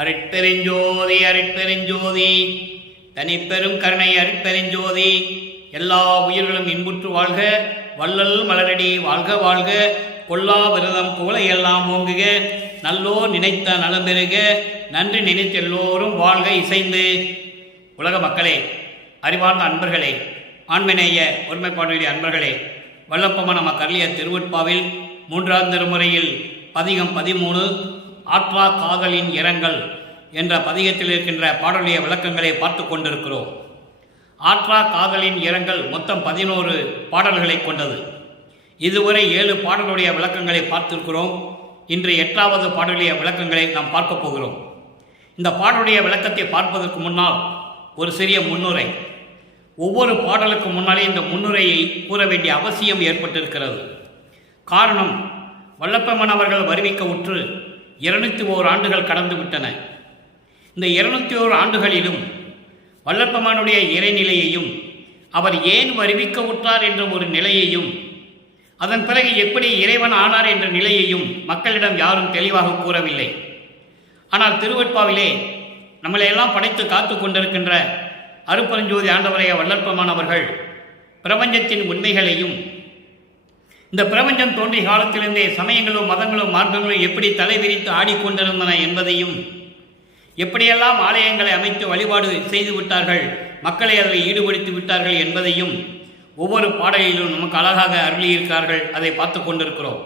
அருட்பெருஞ்சோதி அருட்பெருஞ்சோதி தனிப்பெரும் கருணை அருட்பெருஞ்சோதி. எல்லா உயிர்களும் இன்புற்று வாழ்க, வள்ளல் மலரடி வாழ்க வாழ்க, கொல்லா விரதம் குவளையெல்லாம் ஓங்குக, நல்லோர் நினைத்த நலம் பெறுக, நன்றி நினைத்த எல்லோரும் வாழ்க இசைந்து. உலக மக்களே, அறிவார்ந்த அன்பர்களே, ஆண்மநேய ஒருமைப்பாடுடைய அன்பர்களே, வல்லப்பம நம கருளிய திருவட்பாவில் 3ஆம் திருமுறையில் பதிகம் 13 ஆற்றா காதலின் இரங்கல் என்ற பதிகத்தில் இருக்கின்ற பாடலுடைய விளக்கங்களை பார்த்து கொண்டிருக்கிறோம். ஆற்றா காதலின் இரங்கல் மொத்தம் 11 பாடல்களை கொண்டது. இதுவரை 7 பாடலுடைய விளக்கங்களை பார்த்திருக்கிறோம். இன்று 8வது பாடலுடைய விளக்கங்களை நாம் பார்க்க போகிறோம். இந்த பாடலுடைய விளக்கத்தை பார்ப்பதற்கு முன்னால் ஒரு சிறிய முன்னுரை. ஒவ்வொரு பாடலுக்கு முன்னாலே இந்த முன்னுரையை கூற வேண்டிய அவசியம் ஏற்பட்டிருக்கிறது. காரணம், வல்லப்பமன் அவர்கள் வருவிக்க உற்று 201 ஆண்டுகள் கடந்து விட்டன. இந்த 201 ஆண்டுகளிலும் வல்லப்பமனுடைய இறைநிலையையும், அவர் ஏன் வருவிக்க உற்றார் என்ற ஒரு நிலையையும், அதன் பிறகு எப்படி இறைவன் ஆனார் என்ற நிலையையும் மக்களிடம் யாரும் தெளிவாக கூறவில்லை. ஆனால் திருவெட்பாவிலே நம்மளையெல்லாம் படைத்து காத்து கொண்டிருக்கின்ற அருட்பெருஞ்சோதி ஆண்டவரைய வல்லப்பமன் அவர்கள் பிரபஞ்சத்தின் உண்மைகளையும், இந்த பிரபஞ்சம் தோன்றிய காலத்திலிருந்தே சமயங்களும் மதங்களும் மார்க்கங்களும் எப்படி தலைவிரித்து ஆடிக்கொண்டிருந்தன என்பதையும், எப்படியெல்லாம் ஆலயங்களை அமைத்து வழிபாடு செய்து விட்டார்கள், மக்களை அதில் ஈடுபடுத்தி விட்டார்கள் என்பதையும் ஒவ்வொரு பாடலிலும் நமக்கு அழகாக அருளியிருக்கிறார்கள். அதை பார்த்து கொண்டிருக்கிறோம்.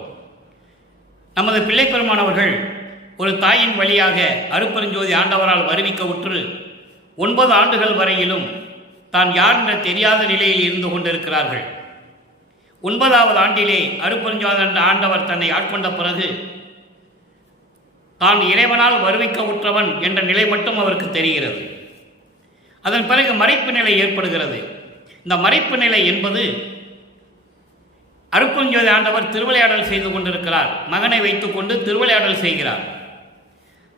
நமது பிள்ளைப்பெருமானவர்கள் ஒரு தாயின் வழியாக அருட்பெருஞ்சோதி ஆண்டவரால் வருவிக்க உற்று 9 ஆண்டுகள் வரையிலும் தான் யார் என்ற தெரியாத நிலையில் இருந்து கொண்டிருக்கிறார்கள். 9வது ஆண்டிலே அருட்பெருஞ்சோதி ஆண்டவர் தன்னை ஆட்கொண்ட பிறகு தான் இறைவனால் வருவிக்க உற்றவன் என்ற நிலை மட்டும் அவருக்கு தெரிகிறது. அதன் பிறகு மறைப்பு நிலை ஏற்படுகிறது. இந்த மறைப்பு நிலை என்பது அருட்பெருஞ்சோதி ஆண்டவர் திருவிளையாடல் செய்து கொண்டிருக்கிறார். மகனை வைத்துக்கொண்டு திருவிளையாடல் செய்கிறார்.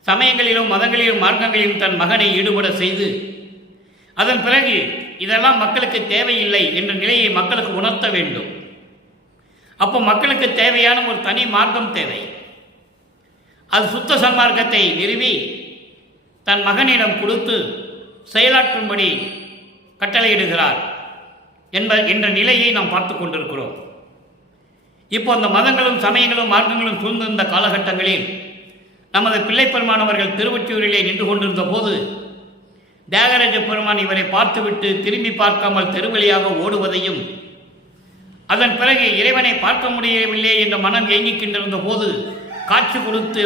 சமயங்களிலும் மதங்களிலும் மார்க்கங்களிலும் தன் மகனை ஈடுபட செய்து, அதன் பிறகு இதெல்லாம் மக்களுக்கு தேவையில்லை என்ற நிலையை மக்களுக்கு உணர்த்த வேண்டும். அப்போ மக்களுக்கு தேவையான ஒரு தனி மார்க்கம் தேவை. அது சுத்த சன்மார்க்கத்தை நிறுவி தன் மகனிடம் கொடுத்து செயலாற்றும்படி கட்டளையிடுகிறார் என்ற நிலையை நாம் பார்த்து கொண்டிருக்கிறோம். இப்போ அந்த மதங்களும் சமயங்களும் மார்க்கங்களும் சூழ்ந்திருந்த காலகட்டங்களில் நமது பிள்ளைப்பெருமானவர்கள் திருவொற்றியூரிலே நின்று கொண்டிருந்த போது தியாகராஜ பெருமான் இவரை பார்த்துவிட்டு திரும்பி பார்க்காமல் தெருவழியாக ஓடுவதையும், அதன் பிறகு இறைவனை பார்க்க முடியவில்லை என்ற மனம் ஏங்கிக்கின்றிருந்த போது காட்சி கொடுத்து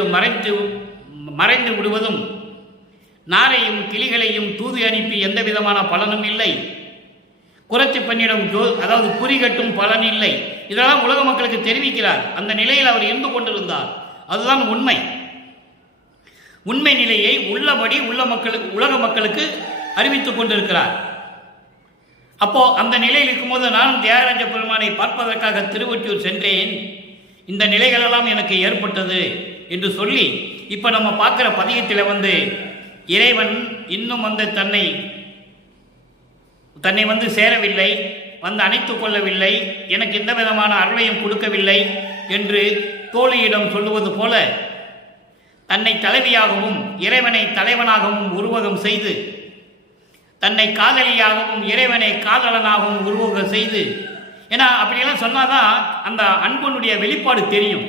மறைந்து விடுவதும், நாரையும் கிளிகளையும் தூது அனுப்பி எந்த விதமான பலனும் இல்லை, குறத்தி பெண்ணிடம் அதாவது குறிகட்டும் பலன் இல்லை, இதெல்லாம் உலக மக்களுக்கு தெரிவிக்கிறார். அந்த நிலையில் அவர் இருந்து கொண்டிருந்தார். அதுதான் உண்மை. உண்மை நிலையை உள்ளபடி உலக மக்களுக்கு அறிவித்துக் கொண்டிருக்கிறார். அப்போ அந்த நிலையில் இருக்கும்போது நான் தியாகராஜ பெருமானை பார்ப்பதற்காக திருவொற்றியூர் சென்றேன், இந்த நிலைகளெல்லாம் எனக்கு ஏற்பட்டது என்று சொல்லி, இப்போ நம்ம பார்க்குற பதிகத்தில் இறைவன் இன்னும் தன்னை சேரவில்லை, அணைத்து கொள்ளவில்லை, எனக்கு எந்த விதமான அருளையும் கொடுக்கவில்லை என்று தோழியிடம் சொல்லுவது போல தன்னை தலைவியாகவும் இறைவனை தலைவனாகவும் உருவகம் செய்து, தன்னை காதலியாகவும் இறைவனை காதலனாகவும் உருவகம் செய்து, ஏன்னா அப்படியெல்லாம் சொன்னாதான் அந்த அன்பனுடைய வெளிப்பாடு தெரியும்.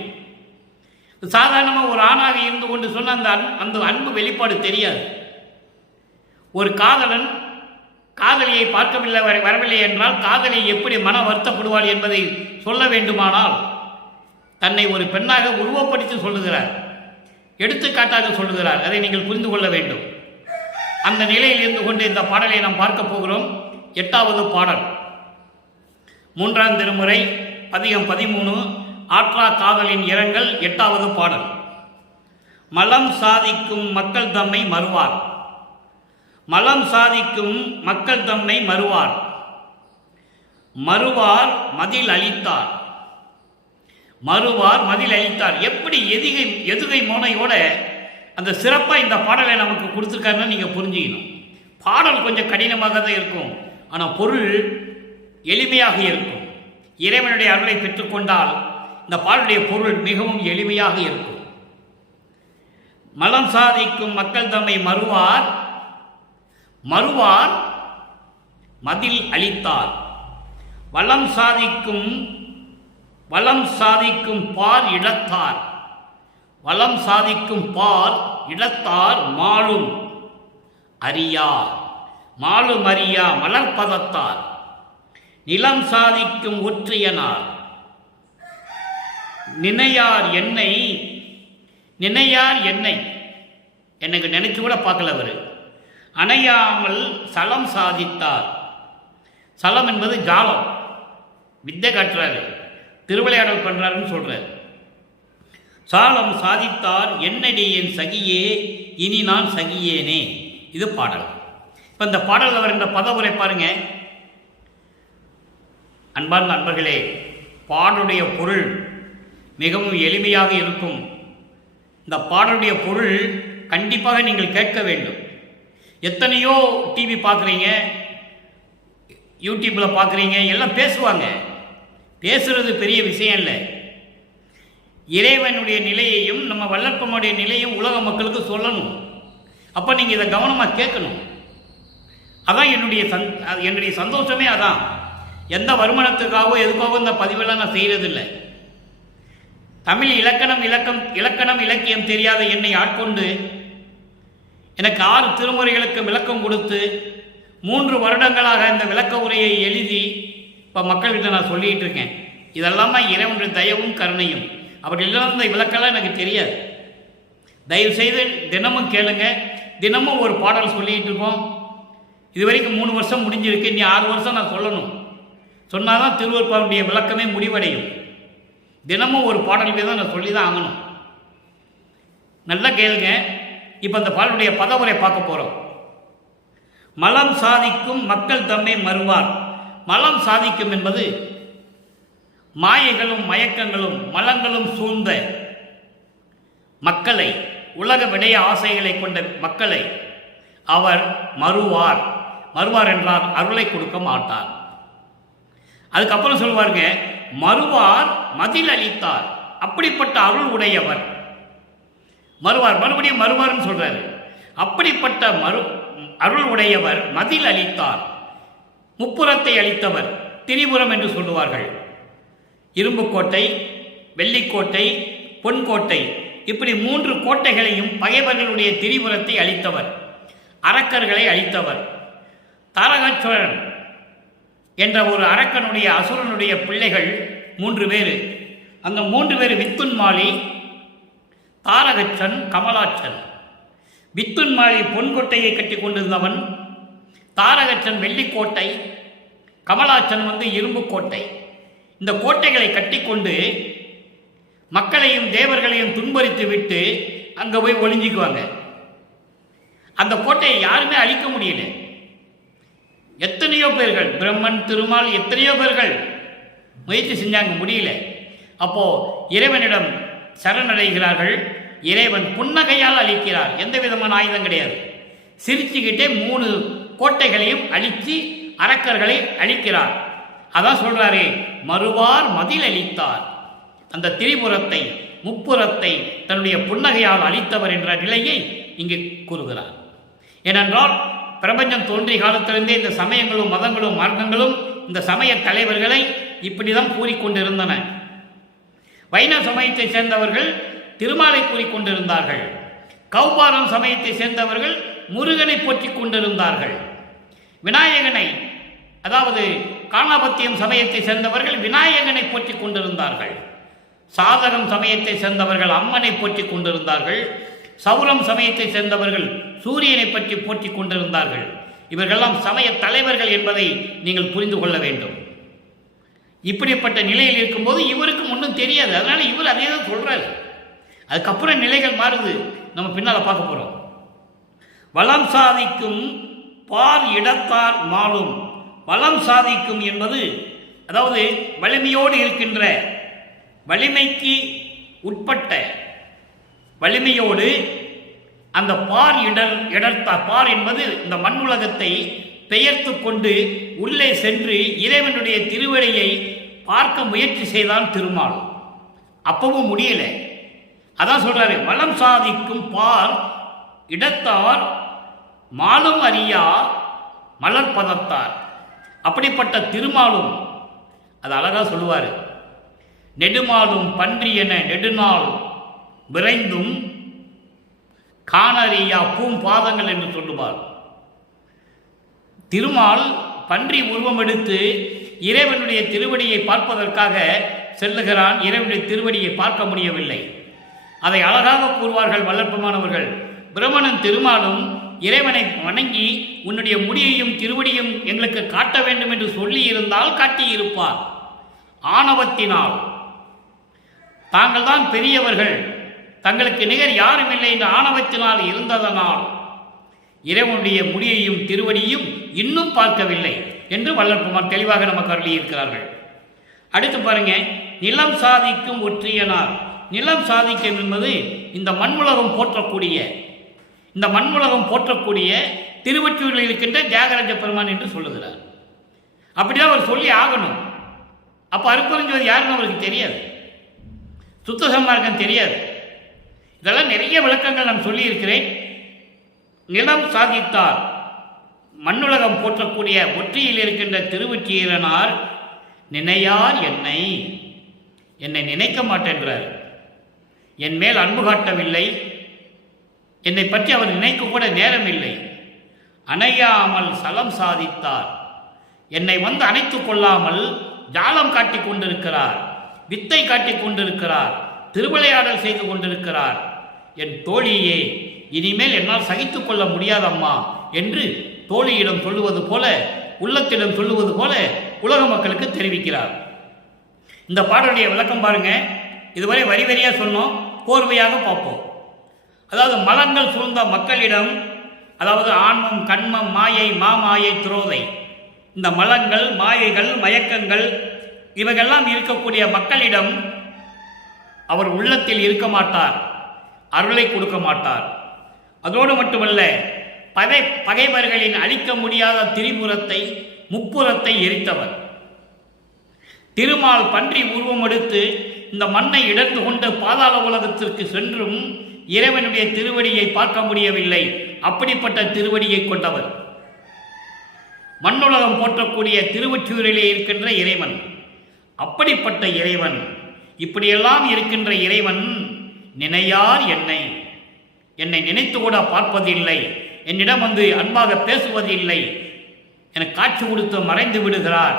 சாதாரணமாக ஒரு ஆணாக இருந்து கொண்டு சொன்ன அந்த அன்பு வெளிப்பாடு தெரியாது. ஒரு காதலன் காதலியை பார்க்கவில்லை வரவில்லை என்றால் காதலி எப்படி மன வருத்தப்படுவாள் என்பதை சொல்ல வேண்டுமானால் தன்னை ஒரு பெண்ணாக உருவப்படுத்தி சொல்லுகிறார், எடுத்துக்காட்டாக சொல்லுகிறார். அதை நீங்கள் புரிந்து கொள்ள வேண்டும். அந்த நிலையில் இருந்து கொண்டு இந்த பாடலை நாம் பார்க்க போகிறோம். 8வது பாடல், 3ஆம் திருமுறை பதிகம் 13 ஆற்றா காதலின் இரங்கல் 8வது பாடல். மலம் சாதிக்கும் மக்கள் தம்மை மறுவார், மலம் சாதிக்கும் மக்கள் தம்மை மறுவார், மறுவார் மதில் அளித்தார், மறுவார் மதில் அளித்தார். எப்படி எதுகை மோனையோட அந்த சிறப்பாக இந்த பாடலை நமக்கு கொடுத்துருக்காருன்னு நீங்கள் புரிஞ்சுக்கணும். பாடல் கொஞ்சம் கடினமாக தான் இருக்கும், ஆனால் பொருள் எளிமையாக இருக்கும். இறைவனுடைய அருளை பெற்றுக்கொண்டால் இந்த பாடலுடைய பொருள் மிகவும் எளிமையாக இருக்கும். மலம் சாதிக்கும் மக்கள் தம்மை மறுவார், மறுவார் மதில் அளித்தார். வளம் சாதிக்கும் பார் இடத்தார், வளம் சாதிக்கும் பார் இடத்தார் மாளும் அறியா, மாளும் அறியா மலர்பதத்தார். நிலம் சாதிக்கும் ஒற்றியனார் நினையார் என்னை, நினையார் என்னை, எனக்கு நினைச்சு கூட பார்க்கல அவர். அணையாமல் சலம் சாதித்தார். சலம் என்பது ஜாலம், வித்தை காட்டுறாரு, திருவிளையாடல் பண்ணுறாருன்னு சொல்றார். சாலம் சாதித்தார் என்னடி என் சகியே, இனி நான் சகியேனே. இது பாடல். இப்போ இந்த பாடல் அவர் இந்த பதவுரை பாருங்க. அன்பார்ந்த நண்பர்களே, பாடலுடைய பொருள் மிகவும் எளிமையாக இருக்கும். இந்த பாடலுடைய பொருள் கண்டிப்பாக நீங்கள் கேட்க வேண்டும். எத்தனையோ டிவி பார்க்குறீங்க, யூடியூப்பில் பார்க்குறீங்க, எல்லாம் பேசுவாங்க. பேசுகிறது பெரிய விஷயம் இல்லை. இறைவனுடைய நிலையையும் நம்ம வல்லற்பனுடைய நிலையும் உலக மக்களுக்கு சொல்லணும். அப்போ நீங்கள் இதை கவனமாக கேட்கணும். அதான் என்னுடைய சந்தோஷமே. அதான் எந்த வருமானத்துக்காகவோ எதுக்காகவோ இந்த பதிவெல்லாம் நான் செய்கிறதில்லை. தமிழ் இலக்கணம் இலக்கியம் தெரியாத என்னை ஆட்கொண்டு எனக்கு 6 திருமுறைகளுக்கு விளக்கம் கொடுத்து 3 வருடங்களாக இந்த விளக்க உரையை எழுதி இப்போ மக்கள்கிட்ட நான் சொல்லிகிட்டு இருக்கேன். இதெல்லாம் இறைவனுடைய தயவும் கருணையும். அப்படி இல்லைன்னா இந்த விளக்கெல்லாம் எனக்கு தெரியாது. தயவுசெய்து தினமும் கேளுங்க. தினமும் ஒரு பாடல் சொல்லிகிட்டு இருக்கோம். இது வரைக்கும் 3 வருஷம் முடிஞ்சிருக்கு. இனி 6 வருஷம் நான் சொல்லணும். சொன்னால் தான் திருவருட்பாவுடைய விளக்கமே முடிவடையும். தினமும் ஒரு பாடல் தான் நான் சொல்லி தான் ஆகணும். நல்லா கேளுங்க. இப்போ அந்த பாடலுடைய பதவுரை பார்க்க போகிறோம். மலம் சாதிக்கும் மக்கள் தம்மை மறுவார். மலம் சாதிக்கும் என்பது மாயைகளும் மயக்கங்களும் மலங்களும் சூழ்ந்த மக்களை, உலக விடய ஆசைகளை கொண்ட மக்களை அவர் மறுவார். மறுவார் என்றால் அருளை கொடுக்க மாட்டார். அதுக்கப்புறம் சொல்வாருங்க, மறுவார் மதில் அளித்தார். அப்படிப்பட்ட அருள் உடையவர் மறுவார். மறுபடியும் மறுவார்னு சொல்றாரு. அப்படிப்பட்ட அருள் உடையவர் மதில் அளித்தார். முப்புறத்தை அளித்தவர் திரிபுரம் என்று சொல்லுவார்கள். இரும்பு கோட்டை, வெள்ளிக்கோட்டை, பொன்கோட்டை, இப்படி 3 கோட்டைகளையும் பகைவர்களுடைய திரிபுரத்தை அளித்தவர், அரக்கர்களை அளித்தவர். தாரகாசுரன் என்ற ஒரு அரக்கனுடைய அசுரனுடைய பிள்ளைகள் 3 பேர். அந்த 3 பேர் வித்துன்மாலி, தாரகச்சன், கமலாச்சன். வித்துன்மாலி பொன்கோட்டையை கட்டி கொண்டிருந்தவன், தாரகச்சன் வெள்ளிக்கோட்டை, கமலாச்சன் இரும்பு கோட்டை. இந்த கோட்டைகளை கட்டிக்கொண்டு மக்களையும் தேவர்களையும் துன்பறித்து விட்டு அங்கே போய் ஒளிஞ்சிக்குவாங்க. அந்த கோட்டையை யாருமே அழிக்க முடியல. எத்தனையோ பேர்கள், பிரம்மன், திருமால், எத்தனையோ பேர்கள் முயற்சி செஞ்சாங்க, முடியல. அப்போ இறைவனிடம் சரணடைகிறார்கள். இறைவன் புன்னகையால் அழிக்கிறார். எந்த விதமான ஆயுதம் கிடையாது. சிரிச்சுக்கிட்டே 3 கோட்டைகளையும் அழித்து அரக்கர்களை அழிக்கிறார். அதான் சொல்றாரு, மறுவார் மதில் அளித்தார். அந்த திரிபுரத்தை, முப்புறத்தை தன்னுடைய புன்னகையால் அளித்தவர் என்ற நிலையை இங்கு கூறுகிறார். ஏனென்றால் பிரபஞ்சம் தோன்றிய காலத்திலிருந்தே இந்த சமயங்களும் மதங்களும் மார்க்கங்களும் இந்த சமய தலைவர்களை இப்படிதான் கூறிக்கொண்டிருந்தன. வைணவ சமயத்தை சேர்ந்தவர்கள் திருமாலை கூறிக்கொண்டிருந்தார்கள். கௌபாரம் சமயத்தை சேர்ந்தவர்கள் முருகனை போற்றிக் கொண்டிருந்தார்கள். விநாயகனை, அதாவது காணாபத்தியம் சமயத்தை சேர்ந்தவர்கள் விநாயகனை போற்றிக் கொண்டிருந்தார்கள். சாதகம் சமயத்தை சேர்ந்தவர்கள் அம்மனை போற்றிக் கொண்டிருந்தார்கள். சௌரம் சமயத்தை சேர்ந்தவர்கள் சூரியனை பற்றி போற்றிக் கொண்டிருந்தார்கள். இவர்களெல்லாம் சமய தலைவர்கள் என்பதை நீங்கள் புரிந்து கொள்ள வேண்டும். இப்படிப்பட்ட நிலையில் இருக்கும்போது இவருக்கு ஒன்றும் தெரியாது. அதனால இவர் அதே தான் சொல்றாரு. அதுக்கப்புறம் நிலைகள் மாறுது, நம்ம பின்னால் பார்க்க போறோம். வளம் சாதிக்கும் பார் இடத்தார் மாளும். வளம் சாதிக்கும் என்பது அதாவது வலிமையோடு இருக்கின்ற, வலிமைக்கு உட்பட்ட, வலிமையோடு அந்த பார் பார் என்பது இந்த மண் உலகத்தை பெயர்த்து கொண்டு உள்ளே சென்று இறைவனுடைய திருவடியை பார்க்க முயற்சி செய்தான் திருமால். அப்பவும் முடியல. அதான் சொல்றாரு, வளம் சாதிக்கும் பார் இடத்தார் மாலும் அறியா மலர்பதத்தார். அப்படிப்பட்ட திருமாலும் அது அழகா சொல்லுவார், நெடுமாலும் பன்றி என நெடுநாள் விரைந்தும் காணறியா பூம்பாதங்கள் என்று சொல்லுவார். திருமால் பன்றி உருவம் எடுத்து இறைவனுடைய திருவடியை பார்ப்பதற்காக செல்லுகிறான். இறைவனுடைய திருவடியை பார்க்க முடியவில்லை. அதை அழகாக கூறுவார்கள் வல்லற்பமானவர்கள். பிரமணன் திருமாலும் இறைவனை வணங்கி உன்னுடைய முடியையும் திருவடியும் எங்களுக்கு காட்ட வேண்டும் என்று சொல்லி இருந்தால் காட்டியிருப்பார். ஆணவத்தினால், தாங்கள் தான் பெரியவர்கள், தங்களுக்கு நிகர் யாரும் இல்லை என்ற ஆணவத்தினால் இருந்ததனால் இறைவனுடைய முடியையும் திருவடியும் இன்னும் பார்க்கவில்லை என்று வல்லற்பமார் தெளிவாக நமக்கு அருளியிருக்கிறார்கள். அடுத்து பாருங்க, நிலம் சாதிக்கும் ஒற்றியனார். நிலம் சாதிக்கும் என்பது இந்த மண்ணுலகம் போற்றக்கூடிய திருவொற்றியூரில் இருக்கின்ற தியாகராஜ பெருமான் என்று சொல்லுகிறார். அப்படிதான் அவர் சொல்லி ஆகணும். அப்போ அருட்பெருஞ்சோதி யாருன்னு அவருக்கு தெரியாது, சுத்த சன்மார்க்கம் தெரியாது. இதெல்லாம் நிறைய விளக்கங்கள் நான் சொல்லியிருக்கிறேன். நிலம் சாதித்தார், மண்ணுலகம் போற்றக்கூடிய ஒற்றியில் இருக்கின்ற திருவொற்றியனார் நினையார் என்னை நினைக்க மாட்டேன்றார். என் மேல் அன்பு காட்டவில்லை, என்னை பற்றி அவர் நினைக்க கூட நேரம் இல்லை. அணையாமல் சலம் சாதித்தார், என்னை வந்து அணைத்து கொள்ளாமல் ஜாலம் காட்டி கொண்டிருக்கிறார், வித்தை காட்டி கொண்டிருக்கிறார், திருவிளையாடல் செய்து கொண்டிருக்கிறார். என் தோழியே, இனிமேல் என்னால் சகித்து கொள்ள முடியாதம்மா என்று தோழியிடம் சொல்லுவது போல, உள்ளத்திடம் சொல்லுவது போல உலக மக்களுக்கு தெரிவிக்கிறார். இந்த பாடலுடைய விளக்கம் பாருங்க. இதுவரை வரி வரியா சொன்னோம், கோர்வையாக பார்ப்போம். அதாவது மலங்கள் சூழ்ந்த மக்களிடம், அதாவது ஆன்மம், கண்மம், மாயை, மாமாயை, துரோதை, இந்த மலங்கள், மாயைகள், மயக்கங்கள் இவைகள்லாம் இருக்கக்கூடிய மக்களிடம் அவர் உள்ளத்தில் இருக்க மாட்டார், அருளை கொடுக்க மாட்டார். அதோடு மட்டுமல்ல, பகைவர்களின் அழிக்க முடியாத திரிபுரத்தை, முப்புறத்தை எரித்தவர். திருமால் பன்றி உருவம் எடுத்து இந்த மண்ணை இடர்ந்து கொண்டு பாதாள உலகத்திற்கு சென்றும் இறைவனுடைய திருவடியை பார்க்க முடியவில்லை. அப்படிப்பட்ட திருவடியை கொண்டவர். மண்ணுலகம் போற்றக்கூடிய திருவொற்றியூரிலே இருக்கின்ற இறைவன், அப்படிப்பட்ட இறைவன், இப்படியெல்லாம் இருக்கின்ற இறைவன் நினையார் என்னை நினைத்து கூட பார்ப்பதில்லை, என்னிடம் வந்து அன்பாக பேசுவதில்லை, எனக்கு காட்சி கொடுத்து மறைந்து விடுகிறார்.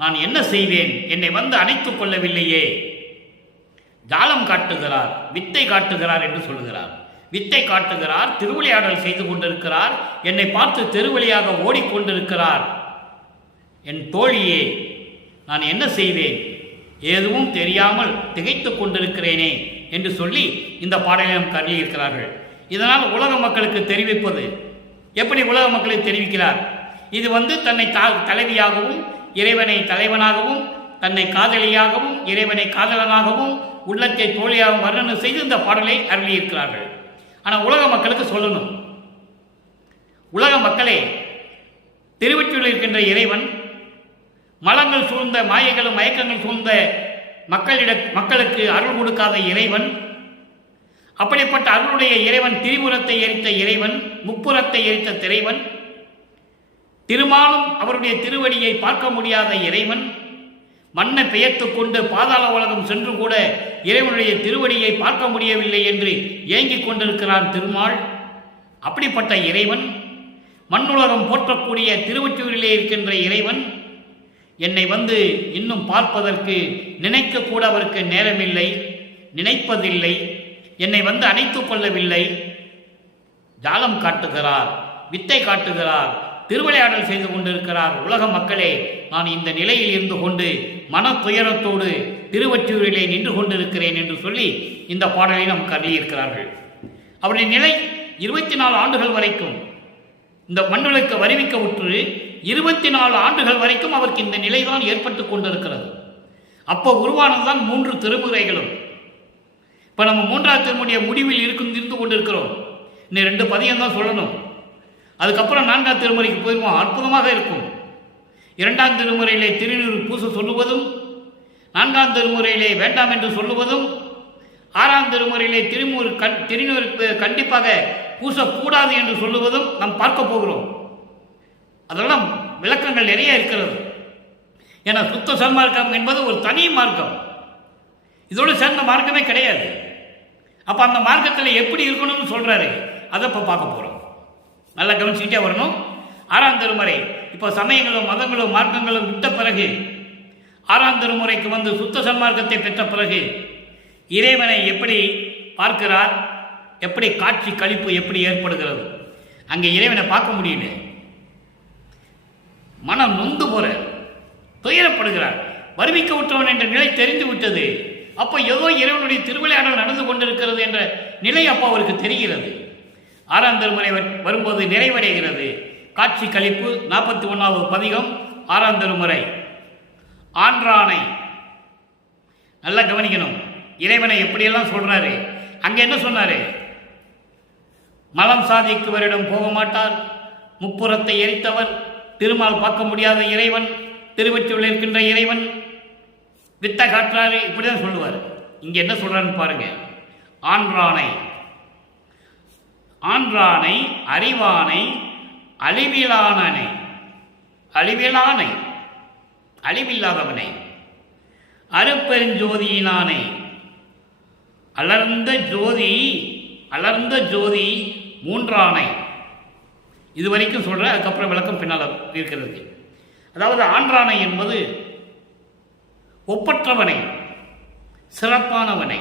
நான் என்ன செய்வேன்? என்னை வந்து அணைத்துக் கொள்ளவில்லையே. ஜாலம் காட்டுகிறார், வித்தை காட்டுகிறார் என்று சொல்லுகிறார். வித்தை காட்டுகிறார், திருவிளையாடல் செய்து கொண்டிருக்கிறார், என்னை பார்த்து தெருவழியாக ஓடிக்கொண்டிருக்கிறார். என் தோழியே, நான் என்ன செய்வேன்? எதுவும் தெரியாமல் திகைத்து கொண்டிருக்கிறேனே என்று சொல்லி இந்த பாடலை நாம் கருதியிருக்கிறார்கள். இதனால் உலக மக்களுக்கு தெரிவிப்பது எப்படி? உலக மக்களுக்கு தெரிவிக்கிறார். இது தன்னை தலைவியாகவும், இறைவனை தலைவனாகவும், தன்னை காதலியாகவும், இறைவனை காதலனாகவும், உள்ளத்தை தோழியாகவும் வர்ணனை செய்து இந்த பாடலை அருளியிருக்கிறார்கள். ஆனால் உலக மக்களுக்கு சொல்லணும், உலக மக்களே, திருவொற்றியூரில் இருக்கின்ற இறைவன் மலங்கள் சூழ்ந்த, மாயைகளும் மயக்கங்கள் சூழ்ந்த மக்களுக்கு அருள் கொடுக்காத இறைவன், அப்படிப்பட்ட அருளுடைய இறைவன், திரிபுரத்தை எரித்த இறைவன், முப்புறத்தை எரித்த திரைவன், திருமாலும் அவருடைய திருவடியை பார்க்க முடியாத இறைவன், மண்ணை பெயர்த்து கொண்டு பாதாள உலகம் சென்று கூட இறைவனுடைய திருவடியை பார்க்க முடியவில்லை என்று ஏங்கிக் கொண்டிருக்கிறான் திருமால். அப்படிப்பட்ட இறைவன், மண்ணுலகம் போற்றக்கூடிய திருவொற்றியூரிலே இருக்கின்ற இறைவன் என்னை இன்னும் பார்ப்பதற்கு நினைக்க கூட அவருக்கு நேரமில்லை, நினைப்பதில்லை, என்னை அணைத்துக் கொள்ளவில்லை, ஜாலம் காட்டுகிறார், வித்தை காட்டுகிறார், திருவிளையாடல் செய்து கொண்டிருக்கிறார். உலக மக்களே, நான் இந்த நிலையில் இருந்து கொண்டு மன துயரத்தோடு திருவொற்றியூரிலே நின்று கொண்டிருக்கிறேன் என்று சொல்லி இந்த பாடலை நமக்கு அருளியிருக்கிறார்கள். அவருடைய நிலை 24 ஆண்டுகள் வரைக்கும் இந்த மண்ணுலகுக்கு வருவிக்க உற்று 24 ஆண்டுகள் வரைக்கும் அவருக்கு இந்த நிலைதான் ஏற்பட்டு கொண்டிருக்கிறது. அப்போ உருவானதுதான் 3 திருமுறைகளும். இப்போ நம்ம 3ஆவது திருமுறைய முடிவில் இருந்து கொண்டிருக்கிறோம். இன்னும் 2 பதியம் தான் சொல்லணும். அதுக்கப்புறம் 4ஆம் திருமுறைக்கு போயிருவோம். அற்புதமாக இருக்கும். 2ஆம் திருமுறையிலே திருநீறு பூச சொல்லுவதும், 4ஆம் திருமுறையிலே வேண்டாம் என்று சொல்லுவதும், 6ஆம் திருமுறையிலே திருநீர் கண்டிப்பாக பூசக்கூடாது என்று சொல்லுவதும் நாம் பார்க்க போகிறோம். அதெல்லாம் விளக்கங்கள் நிறைய இருக்கிறது. ஏன்னா சுத்த சன்மார்க்கம் என்பது ஒரு தனி மார்க்கம், இதோடு சேர்ந்த மார்க்கமே கிடையாது. அப்போ அந்த மார்க்கத்தில் எப்படி இருக்கணும்னு சொல்றாரு, அதை இப்போ பார்க்க போகிறோம். நல்லா கவனிச்சுக்கிட்டே வரணும். 6ஆம் திருமுறை இப்போ சமயங்களும் மதங்களும் மார்க்கங்களும் விட்ட பிறகு 6ஆம் திருமுறைக்கு வந்து சுத்த சன்மார்க்கத்தை பெற்ற பிறகு இறைவனை எப்படி பார்க்கிறார், எப்படி காட்சி கழிப்பு எப்படி ஏற்படுகிறது. அங்கே இறைவனை பார்க்க முடியல, மனம் நொந்து போற, துயரப்படுகிறார். வருவிக்க விட்டவன் என்ற நிலை தெரிந்து விட்டது. அப்போ ஏதோ இறைவனுடைய திருவிளையாடல் நடந்து கொண்டிருக்கிறது என்ற நிலை அப்போ அவருக்கு தெரிகிறது. 6ஆம் திருமுறை வரும்போது நிறைவடைகிறது. காட்சி கழிப்பு 41வது பதிகம் 6ஆம் திருமுறை. ஆன்றானை நல்லா கவனிக்கணும். இறைவனை எப்படியெல்லாம் சொல்றாரு. அங்க என்ன சொன்னாரு? மலம் சாதிக்குவரிடம் போக மாட்டார், முப்புறத்தை எரித்தவர், திருமால் பார்க்க முடியாத இறைவன், திருவொற்றியூரில் இருக்கின்ற இறைவன், வித்த காற்றாரு, இப்படிதான் சொல்லுவார். இங்க என்ன சொல்றாருன்னு பாருங்க. ஆன்றானை, ஆன்றானை, அறிவானை, அழிவிலானனை, அழிவிலானை, அழிவில்லாதவனை, அருப்பெருஞ்சோதியினானை, அலர்ந்த ஜோதி, அலர்ந்த ஜோதி, மூன்றானை. இதுவரைக்கும் சொல்ற, அதுக்கப்புறம் விளக்கம் பின்னால் இருக்கிறது. அதாவது ஆன்றானை என்பது ஒப்பற்றவனை, சிறப்பானவனை.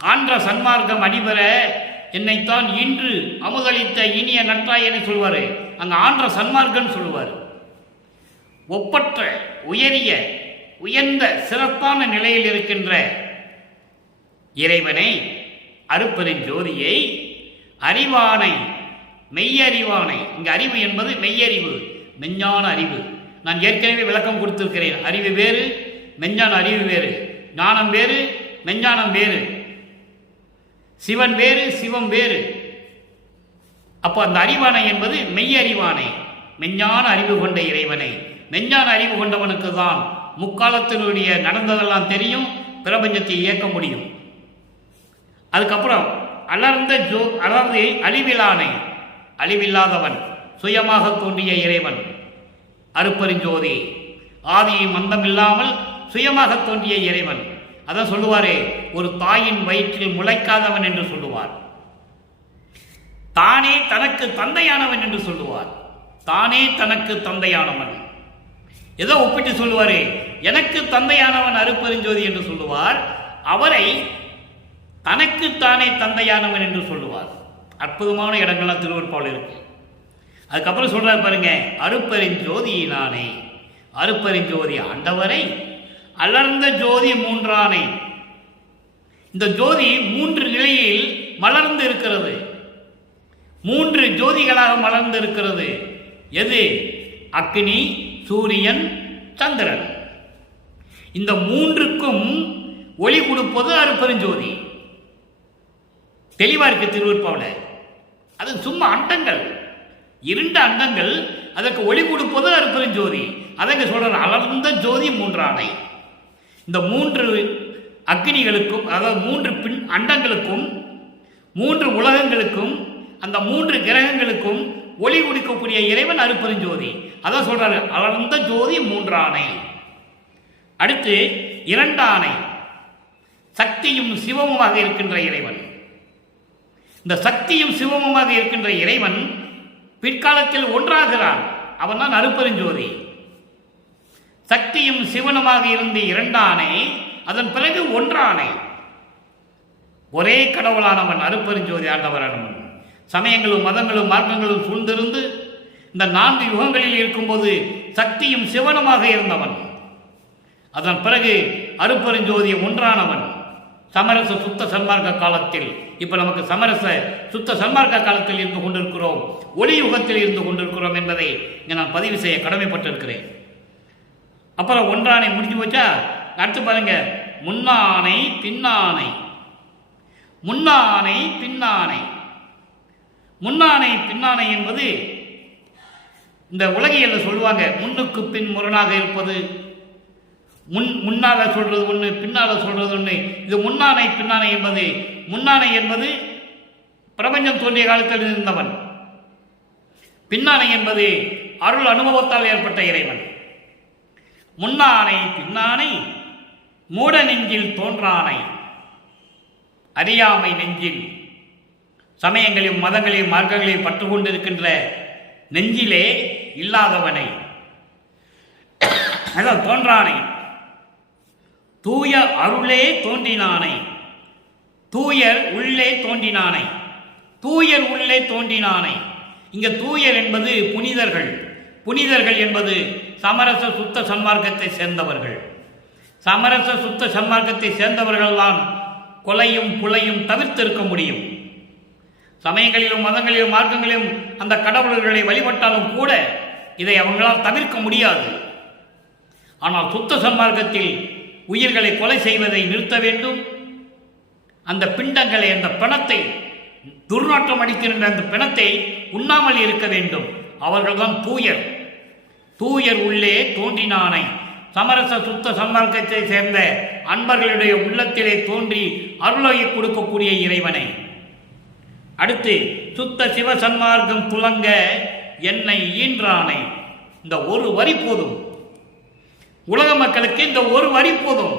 ஆன்ற சன்மார்க்கம் அடிபெற என்னைத்தான் இன்று அமுதளித்த இனிய நற்றாயனை சொல்வாரு. அங்க ஆன்ற சன்மார்க்கம் சொல்லுவார். ஒப்பற்ற, உயரிய, உயர்ந்த, சிறப்பான நிலையில் இருக்கின்ற இறைவனை, அருப்பெருஞ்சோதியை, அறிவானை, மெய்யறிவானை. இங்கு அறிவு என்பது மெய்யறிவு, மெஞ்ஞான அறிவு. நான் ஏற்கனவே விளக்கம் கொடுத்திருக்கிறேன். அறிவு வேறு, மெஞ்ஞான அறிவு வேறு. ஞானம் வேறு, மெஞ்ஞானம் வேறு. சிவன் வேறு, சிவம் வேறு. அப்போ அந்த அறிவானை என்பது மெய்யறிவானை, மெஞ்ஞான அறிவு கொண்ட இறைவனை. மெஞ்ஞான அறிவு கொண்டவனுக்கு தான் முக்காலத்தினுடைய நடந்ததெல்லாம் தெரியும், பிரபஞ்சத்தை இயக்க முடியும். அதுக்கப்புறம் அலர்ந்த அதாவது அழிவிலானை, அழிவில்லாதவன், சுயமாக தோன்றிய இறைவன், அருப்பெருஞ்சோதி, ஆதியும் அந்தமில்லாமல் சுயமாக தோன்றிய இறைவன். அதான் சொல்லுவாரே, ஒரு தாயின் வயிற்றில் முளைக்காதவன் என்று சொல்லுவார். தானே தனக்கு தந்தையானவன் என்று சொல்லுவார். தானே தனக்கு தந்தையானவன். ஏதோ ஒப்பிட்டு சொல்லுவாரே, எனக்கு தந்தையானவன் அருப்பெருஞ்சோதி என்று சொல்லுவார். அவரை தனக்கு தானே தந்தையானவன் என்று சொல்லுவார். அற்புதமான இடங்கள்லாம் திருவருட்பாவில் இருக்கு. அதுக்கப்புறம் சொல்றாரு பாருங்க, அருப்பெருஞ்சோதியினானே, அருப்பெருஞ்சோதி ஆண்டவரை, அலர்ந்த ஜோதி மூன்றானை. இந்த ஜோதி 3 நிலையில் மலர்ந்து இருக்கிறது, 3 ஜோதிகளாக மலர்ந்து இருக்கிறது. எது? அக்னி, சூரியன், சந்திரன். இந்த 3க்கும் ஒளி கொடுப்பது அருப்பெருஞ்சோதி. தெளிவா இருக்கு திருவருட்பாவில். அது சும்மா அண்டங்கள், 2 அண்டங்கள், அதற்கு ஒளி கொடுப்பது அருப்பெருஞ்சோதி. அதங்க சொல்ற அலர்ந்த ஜோதி மூன்றானை. இந்த 3 அக்னிகளுக்கும், அதாவது 3 அண்டங்களுக்கும், 3 உலகங்களுக்கும், அந்த 3 கிரகங்களுக்கும் ஒளி கொடுக்கக்கூடிய இறைவன் அருப்பெருஞ்சோதி. அதான் சொல்றாரு அலர்ந்த ஜோதி மூன்றானை. அடுத்து 2 ஆனை, சக்தியும் சிவமுமாக இருக்கின்ற இறைவன். இந்த சக்தியும் சிவமுமாக இருக்கின்ற இறைவன் பிற்காலத்தில் ஒன்றாகிறான். அவன் தான் அருப்பெருஞ்சோதி. சக்தியும் சிவனுமாக இருந்து 2 ஆனை, அதன் பிறகு 1 ஆனை. ஒரே கடவுளானவன் அருப்பெருஞ்சோதி ஆண்டவரானவன். சமயங்களும் மதங்களும் மார்க்கங்களும் சூழ்ந்திருந்து இந்த 4 யுகங்களில் இருக்கும்போது சக்தியும் சிவனுமாக இருந்தவன். அதன் பிறகு அருப்பெருஞ்சோதி ஒன்றானவன். சமரச சுத்த சன்மார்க்க காலத்தில், இப்ப நமக்கு சமரச சுத்த சன்மார்க்க காலத்தில் இருந்து கொண்டிருக்கிறோம், ஒளி யுகத்தில் இருந்து கொண்டிருக்கிறோம் என்பதை இங்கே நான் பதிவு செய்ய கடமைப்பட்டிருக்கிறேன். அப்புறம் 1 ஆனை முடிஞ்சு போச்சா? அடுத்து பாருங்க, முன்னானை பின்னானை. முன்னானை பின்னானை. முன்னானை பின்னானை என்பது இந்த உலகியல்ல சொல்லுவாங்க, முன்னுக்கு பின் முரணாக இருப்பது, முன்னால சொல்றது ஒன்று, பின்னால சொல்றது ஒன்று. இது முன்னானை பின்னானை என்பது, முன்னானை என்பது பிரபஞ்சம் தோன்றிய காலத்தில் இருந்தவன், பின்னானை என்பது அருள் அனுபவத்தால் ஏற்பட்ட இறைவன். முன்னானை பின்னானை மூட நெஞ்சில் தோன்றானை, அறியாமை நெஞ்சில் சமயங்களையும் மதங்களையும் மார்க்கங்களையும் பற்று கொண்டிருக்கின்ற நெஞ்சிலே இல்லாதவனை, அதான் தோன்றானை, தூய அருளே தோன்றினானை, தூயர் உள்ளே தோன்றினானை, தூயர் உள்ளே தோன்றினானை. இங்க தூயர் என்பது புனிதர்கள், புனிதர்கள் என்பது சமரச சுத்த சன்மார்க்கத்தை சேர்ந்தவர்கள். சமரச சுத்த சன்மார்க்கத்தை சேர்ந்தவர்கள் தான் கொலையும் புலையும் தவிர்த்திருக்க முடியும். சமயங்களிலும் மதங்களிலும் மார்க்கங்களிலும் அந்த கடவுள்களை வழிபட்டாலும் கூட இதை அவங்களால் தவிர்க்க முடியாது. ஆனால் சுத்த சன்மார்க்கத்தில் உயிர்களை கொலை செய்வதை நிறுத்த வேண்டும். அந்த பிண்டங்களை, அந்த பிணத்தை, துர்நாற்றம் அடிக்கின்ற அந்த பிணத்தை உண்ணாமல் இருக்க வேண்டும். அவர்கள்தான் தூயர். தூயர் உள்ளே தோன்றினானை, சமரச சுத்த சன்மார்க்கத்தை சேர்ந்த அன்பர்களுடைய உள்ளத்திலே தோன்றி அருளை கொடுக்கக்கூடிய இறைவனை. அடுத்து சுத்த சிவ சன்மார்க்கம் துலங்க என்னை ஈன்றானை. இந்த ஒரு வரி போதும், உலக மக்களுக்கு இந்த ஒரு வரி போதும்.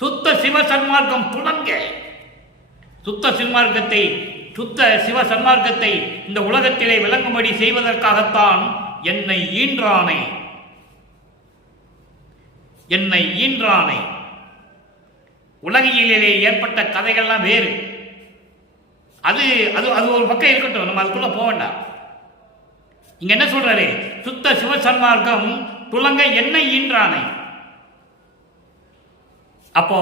சுத்த சிவ சன்மார்க்கம் துலங்க, சுத்த சிவமார்க்கத்தை, சுத்த சிவ சன்மார்க்கத்தை இந்த உலகத்திலே விளங்கும்படி செய்வதற்காகத்தான் என்னை ஈன்றானை, என்னை ஈன்றானை. உலகியலிலே ஏற்பட்ட கதைகள்லாம் வேறு. அது அது அது ஒரு பக்கம் இருக்கட்டும், நம்ம அதுக்குள்ள போக வேண்டாம். இங்க என்ன சொல்றாரு? சுத்த சிவ சன்மார்க்கம் துலங்க என்னை ஈன்றானை. அப்போ